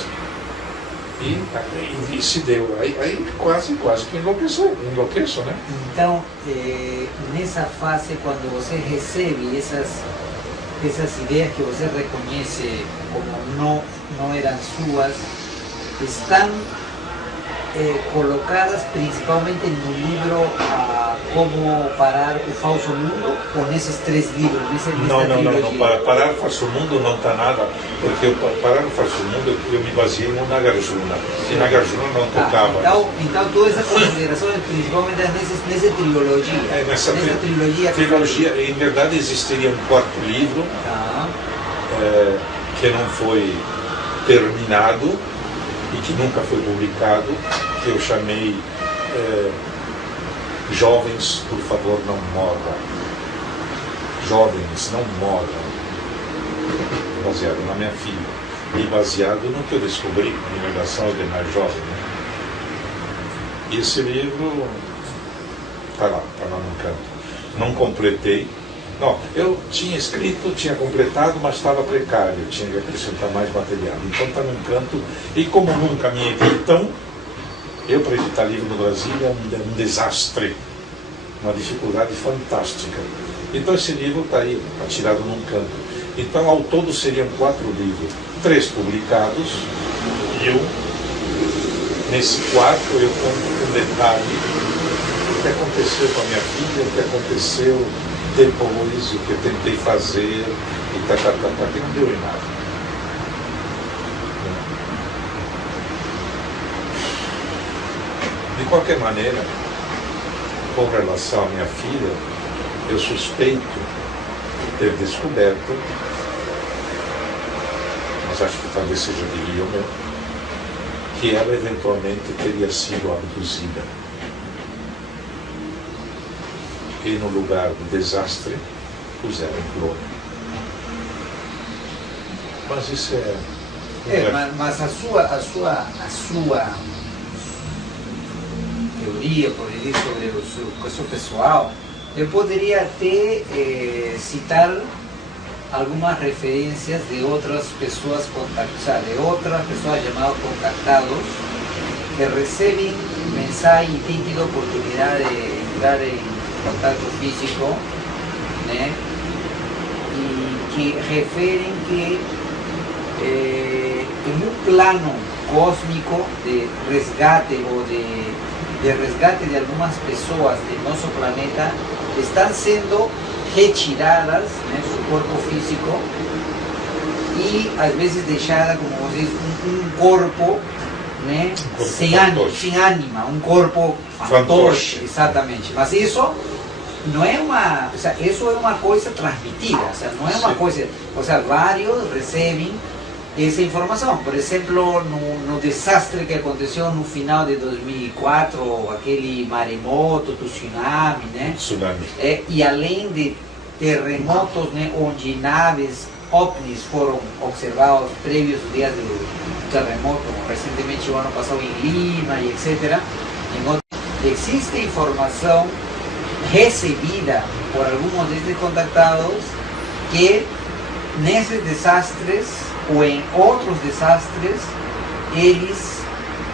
e se deu, aí quase que enlouqueço, né? Então, nessa fase, quando você recebe essas ideias que você reconhece como não eram suas, estão colocadas principalmente no livro Como Parar o Falso Mundo, ou nesses 3 livros, nessa trilogia? Não, Parar o Falso Mundo não está nada, porque Parar o Falso Mundo eu me baseei no Nagarjuna, e Nagarjuna não tocava. Então toda essa consideração é principalmente nessa trilogia. Nessa trilogia, em verdade existiria um 4º livro, que não foi terminado, e que nunca foi publicado, que eu chamei Jovens, por favor, não morram. Jovens, não morram. Baseado na minha filha. E baseado no que eu descobri em relação aos demais jovens. Né? E esse livro está lá no canto. Não completei. Não, eu tinha escrito, tinha completado, mas estava precário, tinha que acrescentar mais material. Então está num canto, e como nunca me editam, eu para editar livro no Brasil é um desastre, uma dificuldade fantástica. Então esse livro está aí, atirado num canto. Então ao todo seriam 4 livros, 3 publicados, e nesse 4 eu conto com detalhe o que aconteceu com a minha filha, o que aconteceu depois, o que eu tentei fazer, e que não deu em nada. De qualquer maneira, com relação à minha filha, eu suspeito ter descoberto, mas acho que talvez seja delírio meu, que ela eventualmente teria sido abduzida. E no lugar do desastre puseram clone. Mas isso mas a sua teoria, por dizer, sobre o seu pessoal, eu poderia até citar algumas referências de outras pessoas contactadas, de outras pessoas chamadas contactados, que recebem mensagem e têm tido oportunidade de entrar em contato físico, né? E que referem que em um plano cósmico de resgate ou de resgate de algumas pessoas do nosso planeta estão sendo retiradas, né, do corpo físico e às vezes deixada, como vocês, um corpo, né, sem ânima, um corpo fantoche, exatamente. Mas isso não é uma, o sea, isso é uma coisa transmitida, o sea, não é uma coisa, o sea, vários recebem essa informação. Por exemplo, no desastre que aconteceu no final de 2004, aquele maremoto, do tsunami, né? Tsunami. E além de terremotos, né, onde naves OVNIs foram observados prévios dias do terremoto, recentemente o ano passado em Lima e etc. Existe informação recebida por alguns destes contactados que nesses desastres ou em outros desastres, eles,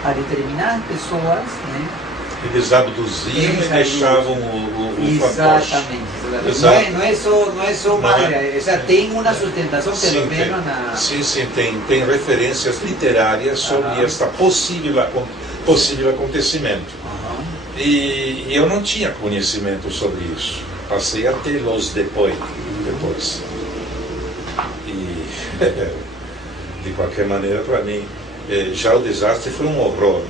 a determinadas pessoas, né, eles abduziam e deixavam o fantoche. Exatamente. Não é só uma... tem uma sustentação, pelo menos na... Sim, tem referências literárias sobre este possível acontecimento. E eu não tinha conhecimento sobre isso. Passei a tê-los depois. E, de qualquer maneira, para mim, já o desastre foi um horror.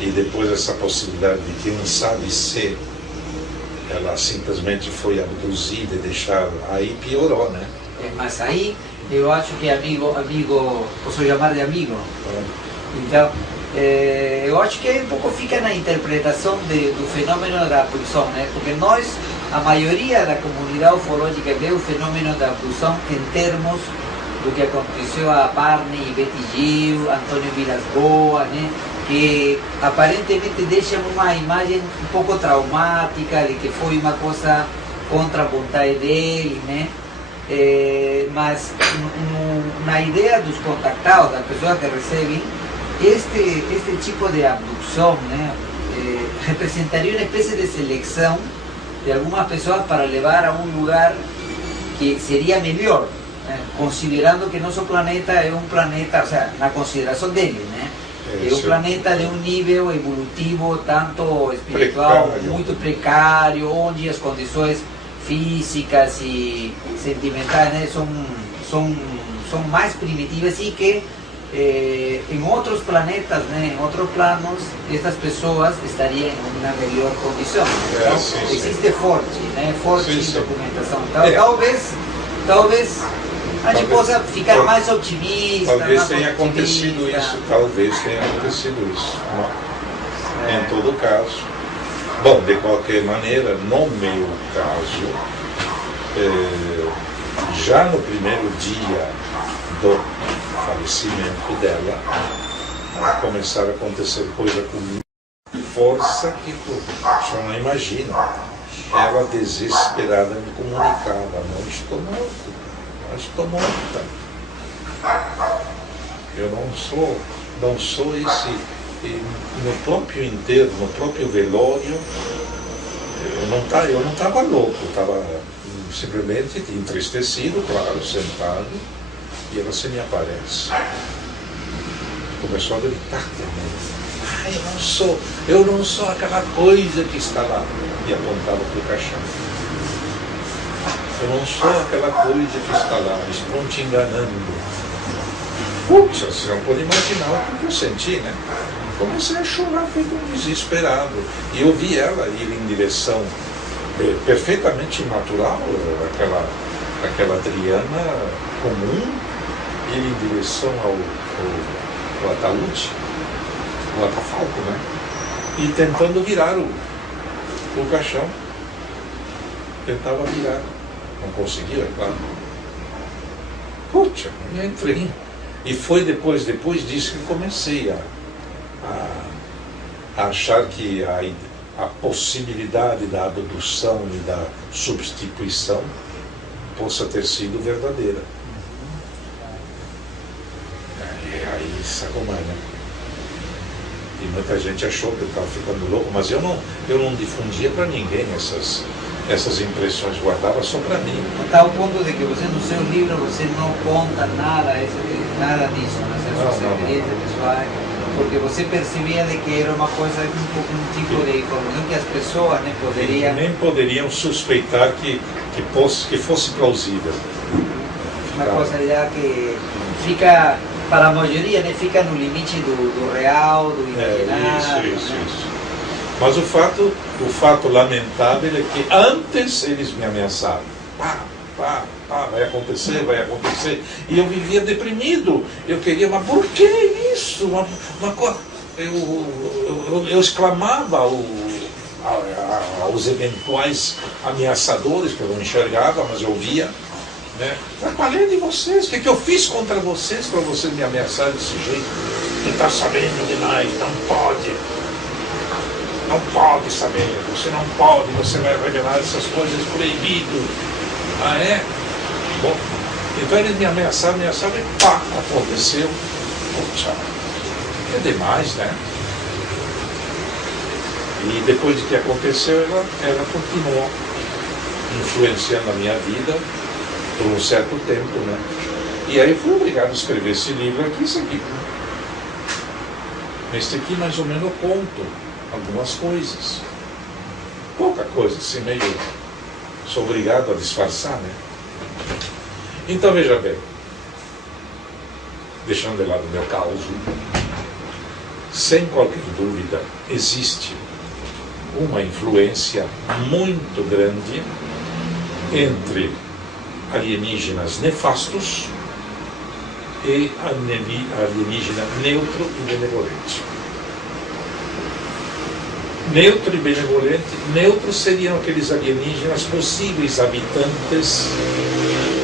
E depois essa possibilidade de quem não sabe se ela simplesmente foi abduzida e deixada, aí piorou, né? Mas aí eu acho que amigo, posso chamar de amigo? Então, eu acho que aí um pouco fica na interpretação do fenômeno da abdução, né? Porque nós, a maioria da comunidade ufológica vê o fenômeno da abdução em termos do que aconteceu a Barney e Betty Gil, Antônio Vilas Boas, né? Que aparentemente deixam uma imagem um pouco traumática de que foi uma coisa contra a vontade dele, né? Mas na ideia dos contactados, das pessoas que recebem, este tipo de abdução, né, representaria uma espécie de seleção de algumas pessoas para levar a um lugar que seria melhor, né? Considerando que nosso planeta é um planeta, ou seja, na consideração dele, né? É um planeta de um nível evolutivo, tanto espiritual, muito precário, onde as condições físicas e sentimentais, né, são mais primitivas e que em outros planetas, né, em outros planos, essas pessoas estariam em uma melhor condição. Então, existe forte documentação. Então, talvez a gente possa ficar mais otimista. Talvez tenha acontecido isso. Em todo caso. Bom, de qualquer maneira, no meu caso, já no primeiro dia do falecimento dela, começaram a acontecer coisas com força que tu só não imagina. Ela desesperada me comunicava: não estou morta. Eu não sou esse. E no próprio enterro, no próprio velório, eu não estava louco, estava simplesmente entristecido, claro, sentado, e ela se me aparece. Começou a gritar também: eu não sou aquela coisa que está lá, e apontava para o caixão. Eu não sou aquela coisa que está lá, estão te enganando. Putz, você não pode imaginar o que eu senti, né? Comecei a chorar feito um desesperado. E eu vi ela ir em direção perfeitamente natural, aquela Adriana comum, ir em direção ao ataúde, o atafalco, né? E tentando virar o caixão. Tentava virar. Não conseguiu, é claro. Putz, eu entrei. E foi depois disso que comecei a achar que a possibilidade da abdução e da substituição possa ter sido verdadeira. Aí sacou mais, né? E muita gente achou que eu estava ficando louco, mas eu não difundia para ninguém essas impressões, guardava só para mim. Até o ponto de que você no seu livro você não conta nada disso, nas suas experiências pessoais, porque você percebia de que era uma coisa, um tipo de informação que as pessoas nem poderiam suspeitar que fosse plausível. Uma coisa já que fica, para a maioria, né, fica no limite do real, do imaginário. Isso. Mas o fato lamentável é que antes eles me ameaçaram. vai acontecer, vai acontecer. E eu vivia deprimido. Eu queria, mas por que isso? Eu exclamava aos eventuais ameaçadores, que eu não enxergava, mas eu via, né? Qual é de vocês? O que eu fiz contra vocês para vocês me ameaçarem desse jeito? Você está sabendo demais, não pode. Não pode saber, você não pode, você vai revelar essas coisas proibido. Ah, é? Bom, então eles me ameaçaram e pá, aconteceu. Poxa, é demais, né? E depois de que aconteceu, ela continuou influenciando a minha vida por um certo tempo, né? E aí fui obrigado a escrever esse livro aqui, isso aqui. Este aqui mais ou menos eu conto algumas coisas. Pouca coisa, assim, meio... Sou obrigado a disfarçar, né? Então veja bem, deixando de lado o meu caos, sem qualquer dúvida, existe uma influência muito grande entre alienígenas nefastos e alienígena neutro e benevolente. Neutro e benevolente. Neutros seriam aqueles alienígenas possíveis habitantes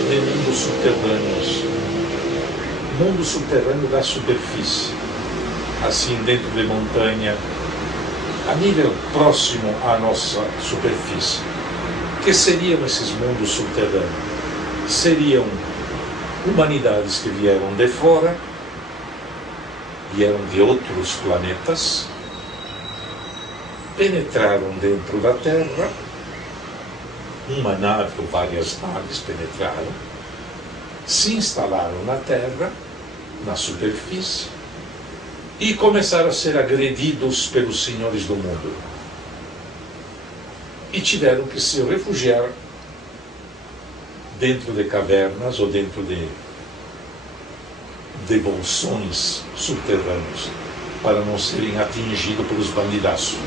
de mundos subterrâneos. Mundo subterrâneo da superfície, assim dentro de montanha, a nível próximo à nossa superfície. O que seriam esses mundos subterrâneos? Seriam humanidades que vieram de fora, vieram de outros planetas, penetraram dentro da Terra, uma nave ou várias naves penetraram, se instalaram na Terra, na superfície, e começaram a ser agredidos pelos senhores do mundo. E tiveram que se refugiar dentro de cavernas ou dentro de bolsões subterrâneos, para não serem atingidos pelos bandidaços.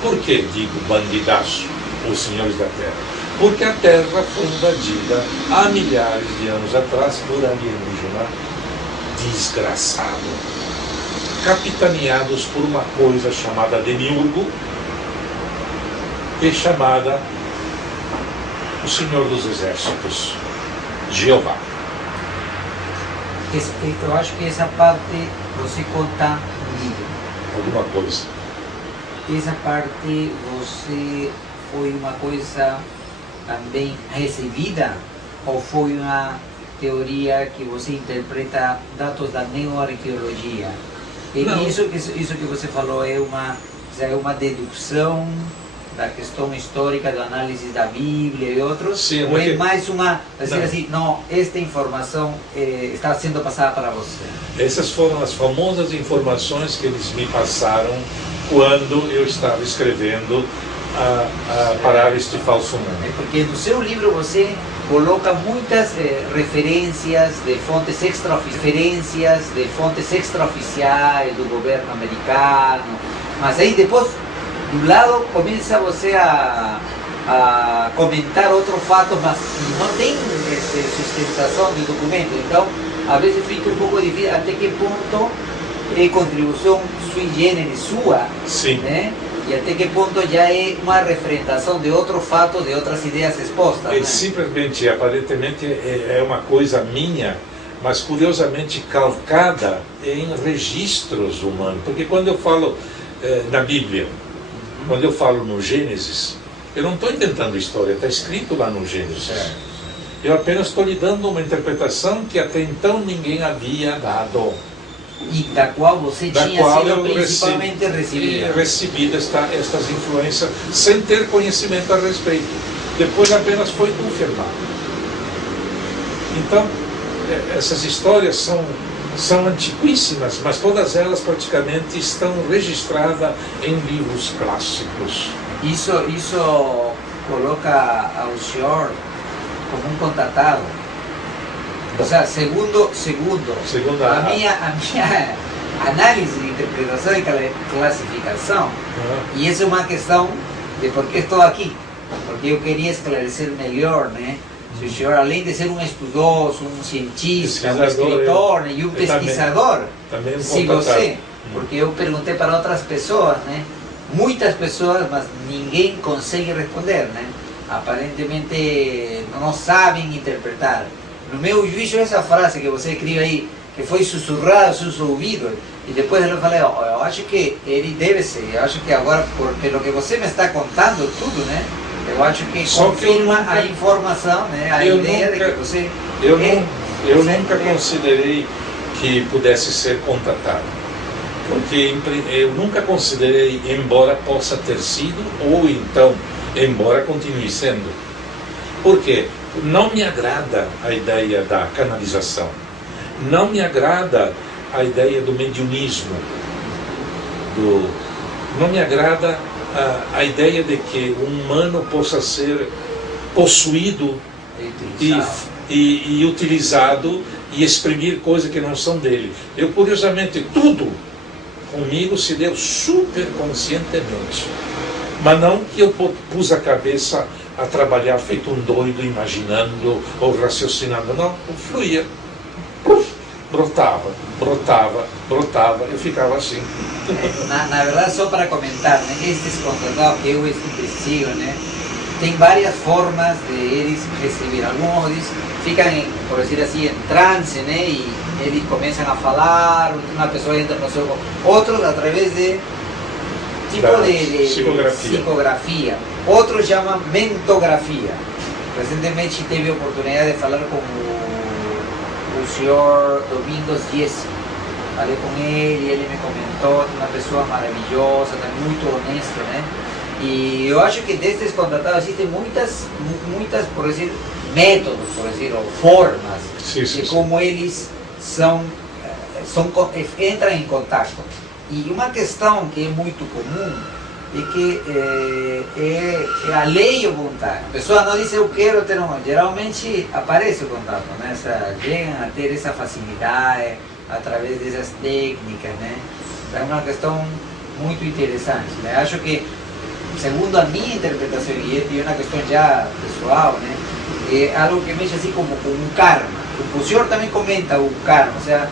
Por que digo bandidaço, os senhores da Terra? Porque a Terra foi invadida há milhares de anos atrás por alienígena desgraçado, capitaneados por uma coisa chamada Demiurgo e chamada o Senhor dos Exércitos, Jeová. Eu acho que essa parte você conta no livro. Alguma coisa. Essa parte você foi uma coisa também recebida ou foi uma teoria que você interpreta dados da neoarqueologia? E isso que você falou é uma dedução da questão histórica, da análise da Bíblia e outros? Sim, ou é mais uma, assim, não, esta informação está sendo passada para você? Essas foram as famosas informações que eles me passaram quando eu estava escrevendo a Parar este Falso Mundo. É porque no seu livro você coloca muitas referências de fontes extraoficiais do governo americano, mas aí depois do lado começa você a comentar outro fato, mas não tem sustentação do documento. Então, às vezes fica um pouco difícil até que ponto é contribuição sui generis sua, sim, né? E até que ponto já é uma referentação de outro fato, de outras ideias expostas. É, né? simplesmente, aparentemente, é uma coisa minha, mas curiosamente calcada em registros humanos. Porque quando eu falo na Bíblia, quando eu falo no Gênesis, eu não estou inventando história, está escrito lá no Gênesis. Eu apenas estou lhe dando uma interpretação que até então ninguém havia dado. E da qual você tinha sido principalmente recebido estas influências sem ter conhecimento a respeito. Depois apenas foi confirmado. Então, essas histórias são antiquíssimas, mas todas elas praticamente estão registradas em livros clássicos. Isso coloca ao senhor como um contatado. O sea, segundo a minha análise, interpretação e classificação, e essa é uma questão de por que estou aqui, porque eu queria esclarecer melhor, né, Se o senhor, além de ser um estudioso, um cientista, um escritor e um eu pesquisador, também se você, porque eu perguntei para outras pessoas, né? Muitas pessoas, mas ninguém consegue responder, né? Aparentemente não sabem interpretar. No meu juízo, essa frase que você escreve aí, que foi sussurrada aos seus ouvidos, e depois eu falei, eu acho que ele deve ser, eu acho que agora, pelo que você me está contando tudo, né? Eu acho que confirma a informação, né? A ideia de que você... Eu nunca considerei que pudesse ser contatado. Porque eu nunca considerei, embora possa ter sido, ou então, embora continue sendo. Por quê? Não me agrada a ideia da canalização. Não me agrada a ideia do mediunismo. Não me agrada a ideia de que o humano possa ser possuído e utilizado e exprimir coisas que não são dele. Eu, curiosamente, tudo comigo se deu super conscientemente. Mas não que eu pus a cabeça a trabalhar feito um doido, imaginando ou raciocinando. Não, fluía. Brotava, eu ficava assim. Na verdade, só para comentar, né, estes contratados que eu sigo, né, tem várias formas de eles receber. Alguns ficam, por dizer assim, em transe, né, e eles começam a falar, uma pessoa entra no seu... Outros através de tipo de psicografia. Outros chamam mentografia. Recentemente teve a oportunidade de falar com o senhor Domingos Giesi. Falei com ele me comentou, uma pessoa maravilhosa, muito honesta, né? E eu acho que desses contratados existem muitas, por dizer, métodos, por dizer, ou formas de como eles entram em contato. E uma questão que é muito comum é que é a lei ou vontade. A pessoa não diz eu quero ter um... Geralmente aparece o contato, né? Chegam a ter essa facilidade através dessas técnicas, né? Então é uma questão muito interessante, né? Acho que, segundo a minha interpretação, e é uma questão já pessoal, né? É algo que mexe assim como um karma. O senhor também comenta o karma, ou seja,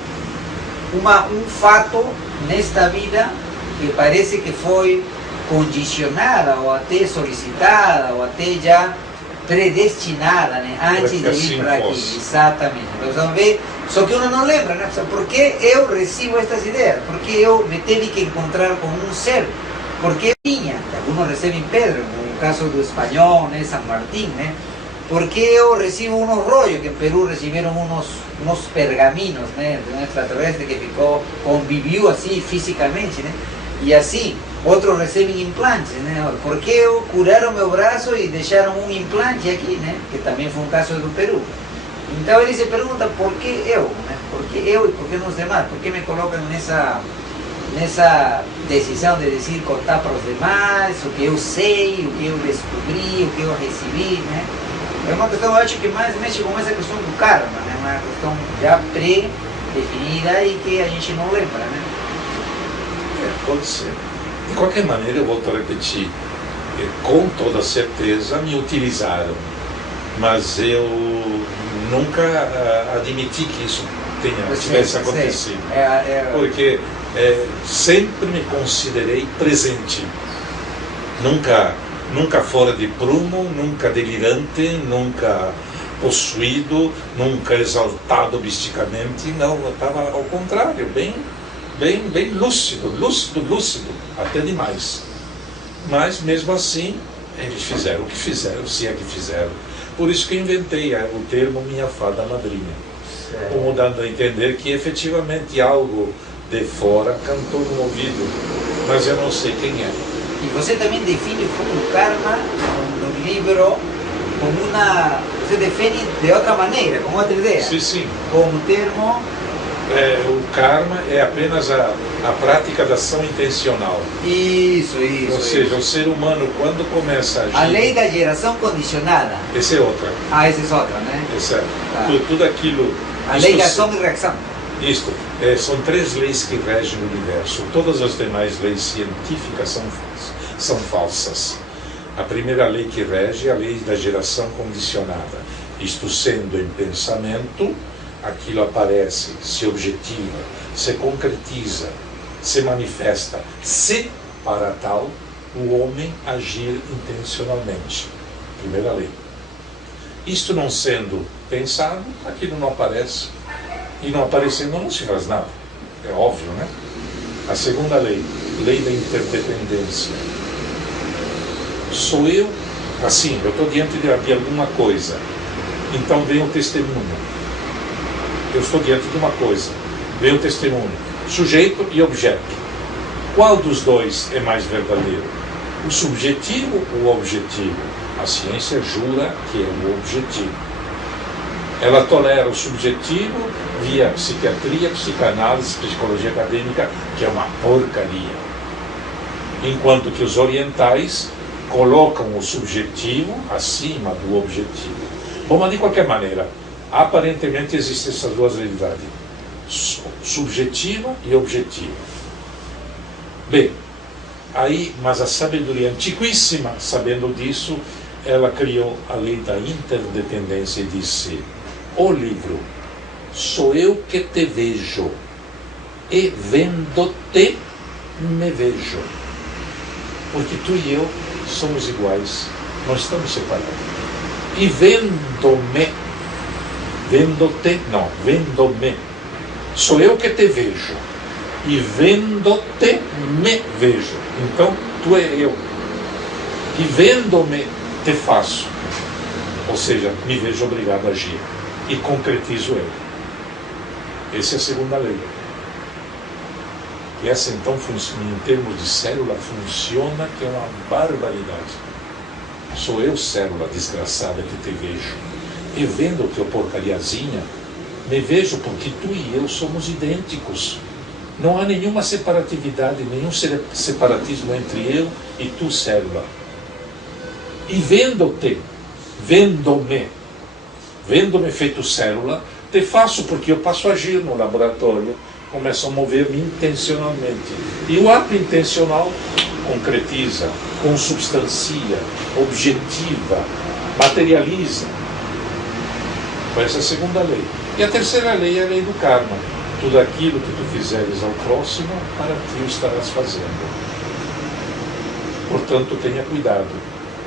um fato nesta vida que parece que foi condicionada ou até solicitada ou até já predestinada, né? Antes de vir para aqui. Exatamente. Nós vamos ver, só que uno não lembra, né? Por que eu recebo estas ideias? Por que eu me tive que encontrar com um ser? Por que vinha? Alguns recebem pedra, no caso do espanhol, né? San Martín, né? Por que eu recebo uns rollos, que em Peru receberam uns pergaminos, né? De um extraterrestre que conviveu assim fisicamente, né? E assim, outros recebem implantes, né? Por que curaram meu braço e deixaram um implante aqui, né? Que também foi um caso do Peru. Então ele se pergunta por que eu, né? Por que eu e por que os demais? Por que me colocam nessa decisão de dizer, contar para os demais o que eu sei, o que eu descobri, o que eu recebi, né? É uma questão, eu acho que mais mexe com essa questão do karma, né? Uma questão já pré-definida e que a gente não lembra, né? Pode ser. De qualquer maneira, eu volto a repetir, com toda certeza me utilizaram, mas eu nunca admiti que isso tivesse acontecido. Porque sempre me considerei presente, nunca fora de prumo, nunca delirante, nunca possuído, nunca exaltado misticamente. Não, eu estava ao contrário, bem lúcido, até demais. Mas mesmo assim, eles fizeram o que fizeram, se é que fizeram. Por isso que eu inventei o termo minha fada madrinha, como dando a entender que efetivamente algo de fora cantou no ouvido, mas eu não sei quem é. E você também define o karma no livro como uma... Você define de outra maneira, com outra ideia? Sim. Como termo... o karma é apenas a prática da ação intencional. Isso. Ou seja, o ser humano, quando começa a agir... A lei da geração condicionada. Essa é outra. Essa é outra, né? Essa é. Tudo aquilo... A lei da ação e reação. Isto. São 3 leis que regem o universo. Todas as demais leis científicas são falsas. A primeira lei que rege é a lei da geração condicionada. Isto sendo em pensamento, aquilo aparece, se objetiva, se concretiza, se manifesta, se, para tal, o homem agir intencionalmente. Primeira lei. Isto não sendo pensado, aquilo não aparece. E não aparecendo não se faz nada. É óbvio, né? A segunda lei, lei da interdependência. Sou eu, assim, eu estou diante de alguma coisa. Então vem o testemunho. Eu estou diante de uma coisa. Vem o testemunho. Sujeito e objeto. Qual dos dois é mais verdadeiro? O subjetivo ou o objetivo? A ciência jura que é o objetivo. Ela tolera o subjetivo via psiquiatria, psicanálise, psicologia acadêmica, que é uma porcaria. Enquanto que os orientais colocam o subjetivo acima do objetivo. Bom, mas de qualquer maneira, aparentemente existem essas duas realidades, subjetiva e objetiva. Bem, aí, mas a sabedoria antiquíssima, sabendo disso, ela criou a lei da interdependência e disse: o livro, sou eu que te vejo, e vendo-te, me vejo. Porque tu e eu somos iguais, nós estamos separados. E vendo-me, vendo-te, não, vendo-me, sou eu que te vejo, e vendo-te, me vejo. Então, tu é eu. E vendo-me, te faço. Ou seja, me vejo obrigado a agir. E concretizo eu. Essa é a segunda lei. E essa, então, em termos de célula, funciona que é uma barbaridade. Sou eu, célula desgraçada, que te vejo. E vendo o teu porcariazinha, me vejo porque tu e eu somos idênticos. Não há nenhuma separatividade, nenhum separatismo entre eu e tu, célula. E vendo-te, vendo-me feito célula, te faço porque eu passo a agir no laboratório, começo a mover-me intencionalmente. E o ato intencional concretiza, consubstancia, objetiva, materializa. Essa é a segunda lei. E a terceira lei é a lei do karma. Tudo aquilo que tu fizeres ao próximo, para ti o estarás fazendo. Portanto, tenha cuidado.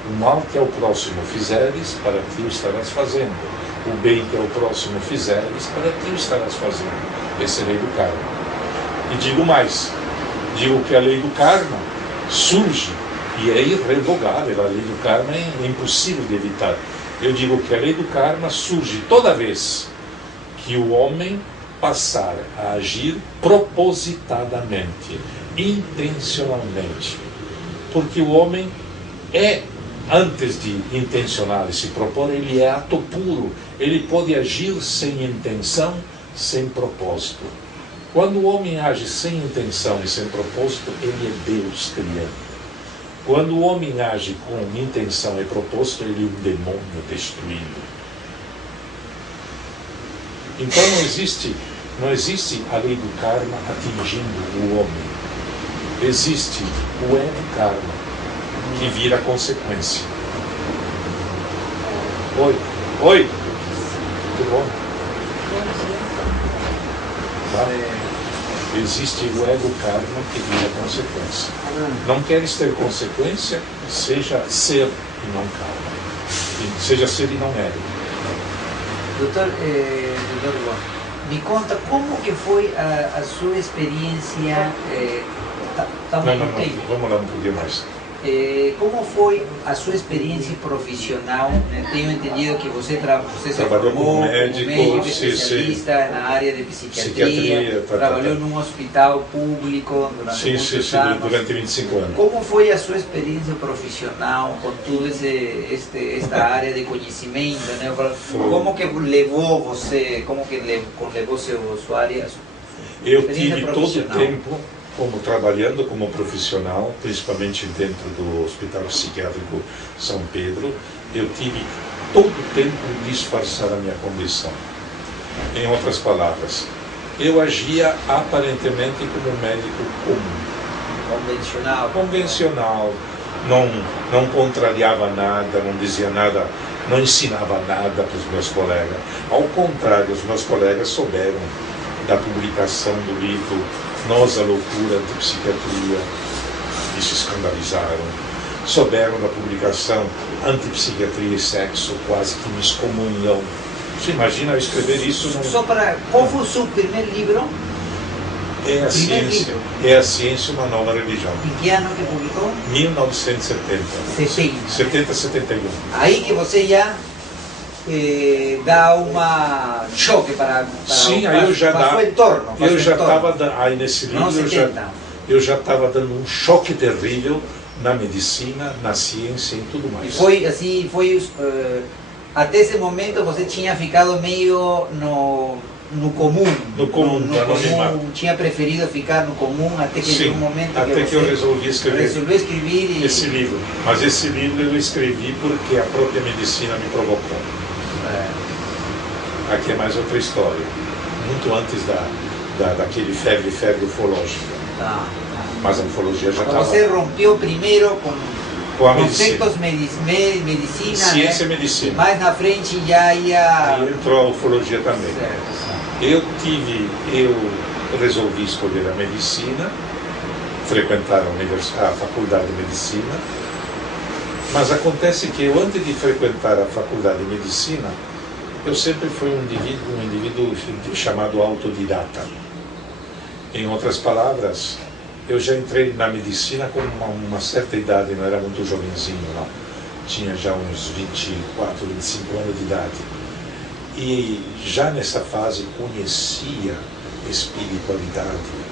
O mal que ao próximo fizeres, para ti o estarás fazendo. O bem que ao próximo fizeres, para ti o estarás fazendo. Essa é a lei do karma. E digo mais, digo que a lei do karma surge e é irrevogável. A lei do karma é impossível de evitar. Eu digo que a lei do karma surge toda vez que o homem passar a agir propositadamente, intencionalmente. Porque o homem é, antes de intencionar e se propor, ele é ato puro. Ele pode agir sem intenção, sem propósito. Quando o homem age sem intenção e sem propósito, ele é Deus criando. Quando o homem age com intenção e propósito, ele é um demônio destruído. Então não existe a lei do karma atingindo o homem. Existe o ego-karma, que vira consequência. Oi, tudo bom? Tá? Existe o ego-karma que vira consequência. Não queres ter consequência? Seja ser e não karma. Seja ser e não ego. Doutor, me conta como que foi a sua experiência. Não, vamos lá um pouquinho mais. Como foi a sua experiência profissional? Tenho entendido que você trabalhou como médico, especialista na área de psiquiatria, trabalhou num hospital público durante muitos anos. Durante 25 anos. Como foi a sua experiência profissional com toda esta área de conhecimento? Né? Como que levou você, levou sua área? Eu tive todo o tempo trabalhando como profissional, principalmente dentro do Hospital Psiquiátrico São Pedro. Eu tive todo o tempo de disfarçar a minha condição. Em outras palavras, eu agia aparentemente como um médico comum. Convencional. não contrariava nada, não dizia nada, não ensinava nada para os meus colegas. Ao contrário, os meus colegas souberam da publicação do livro Nós, a Loucura, Antipsiquiatria, e se escandalizaram. Souberam da publicação Antipsiquiatria e Sexo, quase que me excomungam. Você imagina eu escrever isso num... Só para... Qual foi o seu primeiro livro? É a Ciência, uma Nova Religião. Em que ano que publicou? 1970. 70, 71. Aí que você já dá uma choque para sim, aí eu já dá, o entorno. Eu já estava aí nesse livro, eu já estava dando um choque terrível na medicina, na ciência e tudo mais. E foi assim, até esse momento você tinha ficado meio no comum. No comum. Tinha preferido ficar no comum até que sim, um momento até que eu resolvi escrever esse livro. Mas esse livro eu escrevi porque a própria medicina me provocou. Aqui é mais outra história. Muito antes daquele febre ufológica. Mas a ufologia já estava... Você rompeu primeiro com a conceitos medicina, ciência e né? medicina. Mais na frente já ia... Aí entrou a ufologia também. Certo. Eu resolvi escolher a medicina, frequentar a faculdade de medicina, mas acontece que eu, antes de frequentar a faculdade de medicina, eu sempre fui um indivíduo chamado autodidata. Em outras palavras, eu já entrei na medicina com uma certa idade, não era muito jovenzinho, não. Tinha já uns 24, 25 anos de idade. E já nessa fase conhecia espiritualidade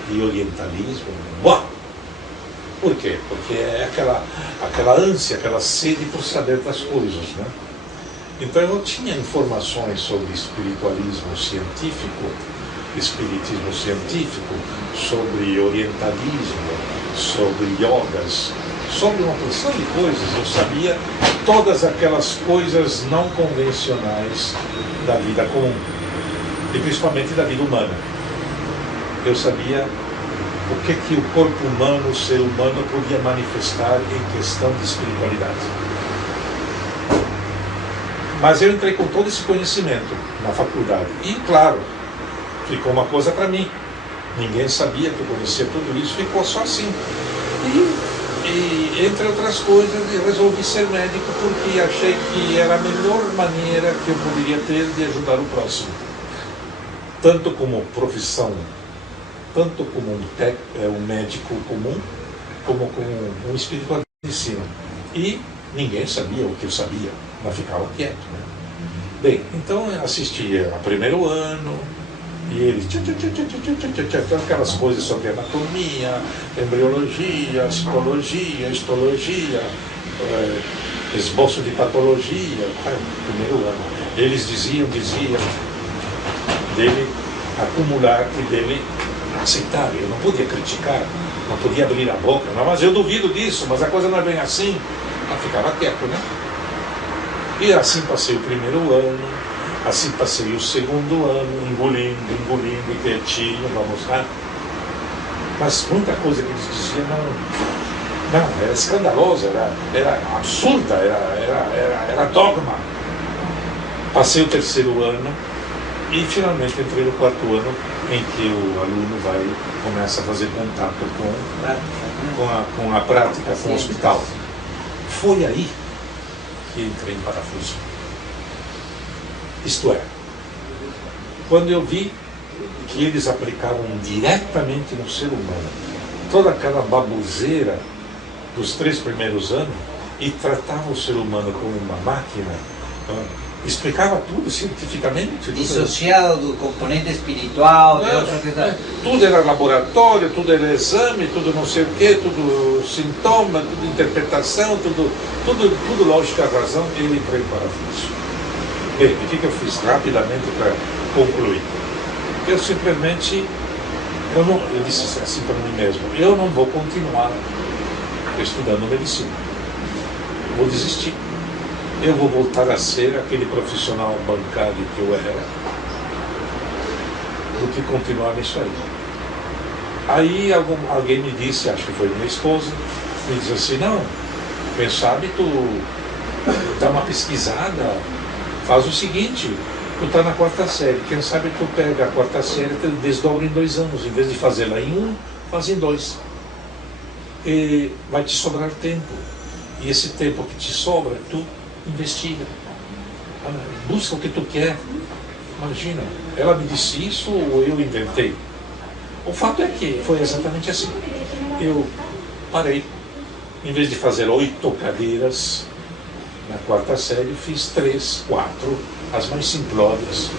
e orientalismo. Uau! Por quê? Porque é aquela ânsia, aquela sede por saber das coisas, né? Então eu tinha informações sobre espiritismo científico, sobre orientalismo, sobre yogas, sobre uma porção de coisas. Eu sabia todas aquelas coisas não convencionais da vida comum, e principalmente da vida humana. Eu sabia o que o corpo humano, o ser humano podia manifestar em questão de espiritualidade. Mas eu entrei com todo esse conhecimento na faculdade. E, claro, ficou uma coisa para mim. Ninguém sabia que eu conhecia tudo isso, ficou só assim. E entre outras coisas, eu resolvi ser médico porque achei que era a melhor maneira que eu poderia ter de ajudar o próximo. Tanto como profissão, tanto como um médico comum, como um espiritualista de medicina. E ninguém sabia o que eu sabia, mas ficava quieto, né? Bem, então eu assistia ao primeiro ano, e eles aquelas coisas sobre anatomia, embriologia, citologia, histologia, esboço de patologia, primeiro ano. Eles diziam dele acumular e dele aceitar. Eu não podia criticar, não podia abrir a boca, não, mas eu duvido disso, mas a coisa não é bem assim. Eu ficava quieto, né? E assim passei o primeiro ano, assim passei o segundo ano, engolindo, quietinho, vamos lá. Mas muita coisa que eles diziam não, era escandalosa, era absurda, era dogma. Passei o terceiro ano e finalmente entrei no quarto ano, em que o aluno começa a fazer contato com a prática, com o hospital. Foi aí que entrei em parafuso. Isto é, quando eu vi que eles aplicavam diretamente no ser humano toda aquela baboseira dos 3 primeiros anos e tratavam o ser humano como uma máquina, explicava tudo cientificamente. Dissociado do componente espiritual, de outra coisa. Tudo era laboratório, tudo era exame, tudo não sei o quê, tudo sintoma, tudo interpretação, tudo lógica e razão, e ele entrou em parafuso. Bem, o que eu fiz rapidamente para concluir? Eu simplesmente, eu disse assim para mim mesmo, eu não vou continuar estudando medicina. Eu vou desistir. Eu vou voltar a ser aquele profissional bancário que eu era, do que continuar nisso aí. Aí alguém me disse, acho que foi minha esposa, me disse assim, não, Quem sabe tu dá uma pesquisada, faz o seguinte, tu está na 4ª série, quem sabe tu pega a 4ª série e desdobra em 2 anos, em vez de fazê-la em 1, faz em 2. E vai te sobrar tempo. E esse tempo que te sobra, tu investiga. Busca o que tu quer. Imagina, ela me disse isso ou eu inventei? O fato é que foi exatamente assim. Eu parei. Em vez de fazer 8 cadeiras na 4ª série, fiz 3, 4, as mais simplórias.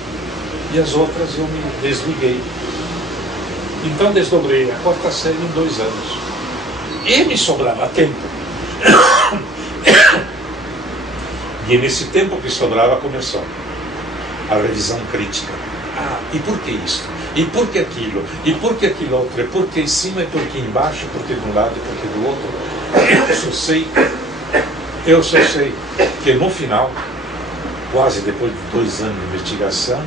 E as outras eu me desliguei. Então desdobrei a 4ª série em 2 anos. E me sobrava tempo. E nesse tempo que sobrava começou a revisão crítica. E por que isso? E por que aquilo? E por que aquilo outro? E por que em cima? E por que embaixo? E por que de um lado? E por que do outro? Eu só sei que no final, quase depois de 2 anos de investigação,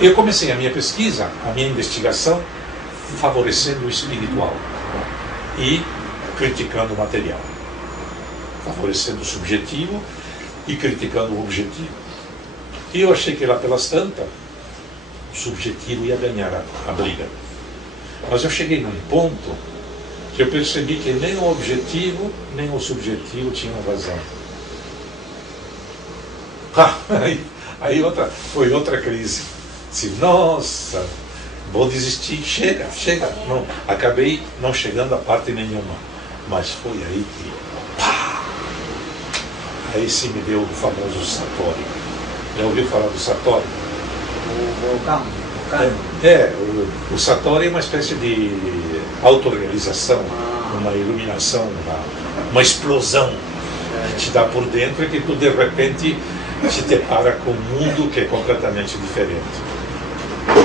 eu comecei a minha pesquisa, a minha investigação, favorecendo o espiritual e criticando o material. Favorecendo o subjetivo e criticando o objetivo. E eu achei que lá pelas tantas, o subjetivo ia ganhar a briga. Mas eu cheguei num ponto que eu percebi que nem o objetivo, nem o subjetivo tinham razão. Aí foi outra crise. Disse, nossa, vou desistir, chega. Não, acabei não chegando a parte nenhuma. Mas foi aí que, aí sim me deu o famoso Satori. Já ouviu falar do Satori? O vulcão. O Satori é uma espécie de autorrealização, uma iluminação, uma explosão que te dá por dentro e que tu de repente te depara com um mundo que é completamente diferente.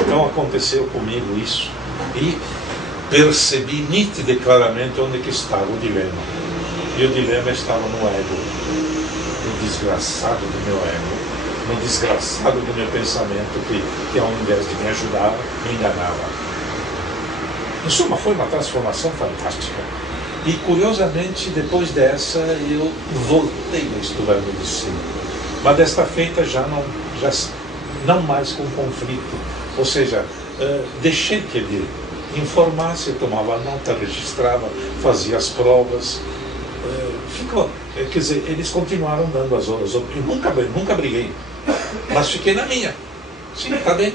Então aconteceu comigo isso e percebi nítida e claramente onde que estava o dilema. E o dilema estava no ego, no desgraçado do meu ego, no desgraçado do meu pensamento que ao invés de me ajudar, me enganava. Em suma, foi uma transformação fantástica. E curiosamente, depois dessa, eu voltei a estudar medicina. Mas desta feita já não mais com conflito. Ou seja, deixei que ele informasse, eu tomava nota, registrava, fazia as provas. Ficou. Quer dizer, eles continuaram dando as horas. Eu nunca briguei. Mas fiquei na minha. Sim, está bem.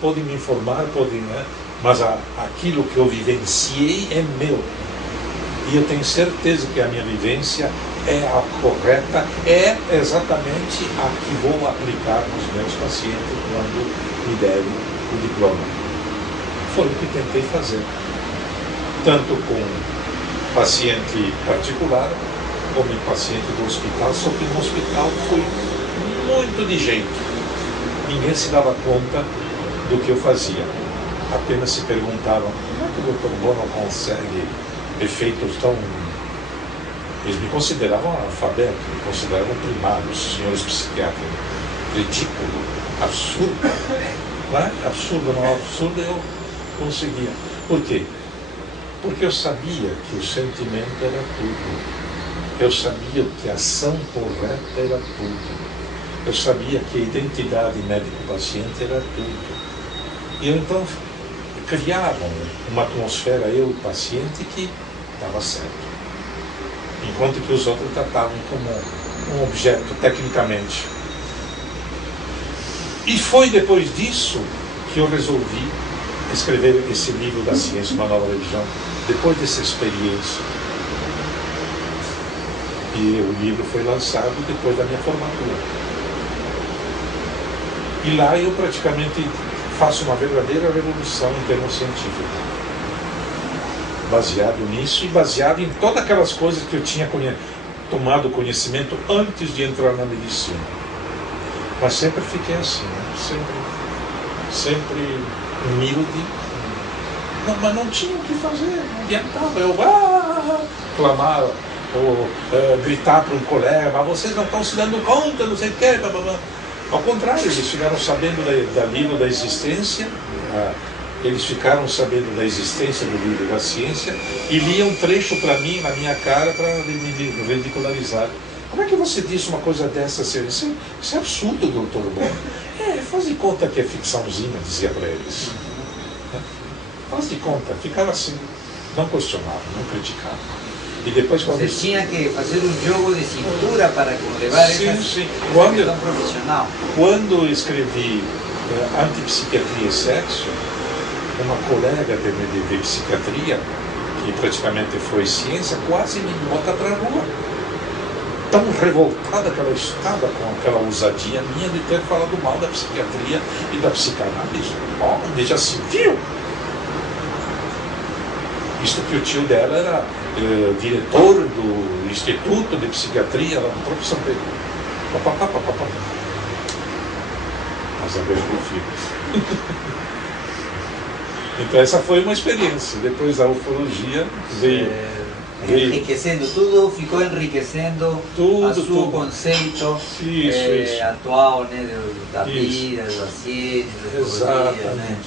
Podem me informar, né? Mas aquilo que eu vivenciei é meu. E eu tenho certeza que a minha vivência é a correta, é exatamente a que vou aplicar nos meus pacientes quando me derem o diploma. Foi o que tentei fazer. Tanto com paciente particular, como em paciente do hospital, só que no hospital foi muito de jeito. Ninguém se dava conta do que eu fazia. Apenas se perguntavam, como é que o Dr. Bono consegue efeitos tão... Eles me consideravam analfabeto, me consideravam primários, senhores psiquiatras. Ridículo, absurdo. Não é? Absurdo, não é absurdo, eu conseguia. Por quê? Porque eu sabia que o sentimento era tudo. Eu sabia que a ação correta era tudo. Eu sabia que a identidade médico-paciente era tudo. E eu então criava uma atmosfera, eu e o paciente, que estava certo. Enquanto que os outros tratavam como um objeto, tecnicamente. E foi depois disso que eu resolvi escrever esse livro da ciência, Uma Nova Religião, depois dessa experiência. E o livro foi lançado depois da minha formatura. E lá eu praticamente faço uma verdadeira revolução em termos científicos. Baseado nisso e baseado em todas aquelas coisas que eu tinha tomado conhecimento antes de entrar na medicina. Mas sempre fiquei assim, né? Sempre humilde. Não, mas não tinha o que fazer, não adiantava. Eu clamar ou gritar para um colega, mas vocês não estão se dando conta, não sei o que. Blá, blá, blá. Ao contrário, eles ficaram sabendo da livro da existência, eles ficaram sabendo da existência do livro da ciência e liam um trecho para mim, na minha cara, para me ridicularizar. Como é que você diz uma coisa dessa, assim? Isso é absurdo, doutor Bono. Faz de conta que é ficçãozinha, dizia para eles. Faz de conta, ficava assim, não questionava, não criticava. E depois quando... Você tinha que fazer um jogo de cintura para levar essa questão profissional. Quando eu escrevi Antipsiquiatria e Sexo, uma colega de psiquiatria, que praticamente foi ciência, quase me bota para a rua. Tão revoltada que ela estava com aquela ousadia minha de ter falado mal da psiquiatria e da psicanálise. Onde já se viu? Isto que o tio dela era diretor do Instituto de Psiquiatria lá no próprio São Pedro. Mas a ver do filho. Então essa foi uma experiência. Depois a ufologia veio... Enriquecendo, tudo ficou enriquecendo o seu conceito atual, né, da vida, da ciência, da ufologia, né?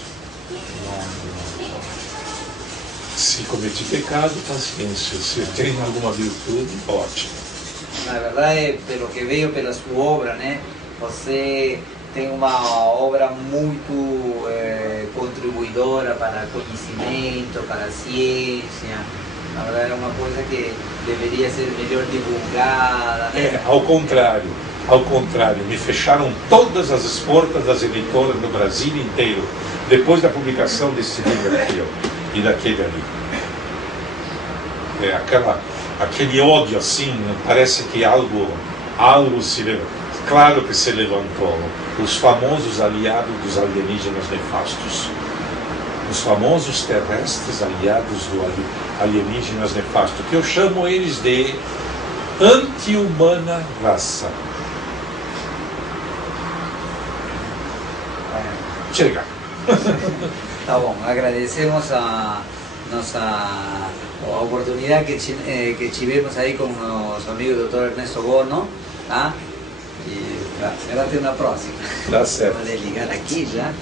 Se cometi pecado, paciência. Se tem alguma virtude, ótimo. Na verdade, pelo que veio pela sua obra, né, você tem uma obra muito contribuidora para conhecimento, para a ciência. Na verdade é uma coisa que deveria ser melhor divulgada, né? Ao contrário, me fecharam todas as portas das editoras no Brasil inteiro, depois da publicação desse livro aqui, e daquele ali. Aquele ódio assim, parece que algo se levantou. Claro que se levantou. Os famosos aliados dos alienígenas nefastos. Os famosos terrestres aliados do alienígenas nefastos, que eu chamo eles de anti-humana raça. Chega. Tá bom, agradecemos a oportunidade que tivemos aí com o nosso amigo Dr. Ernesto Bono, tá? E será até uma próxima. Dá certo. Vou ligar aqui já.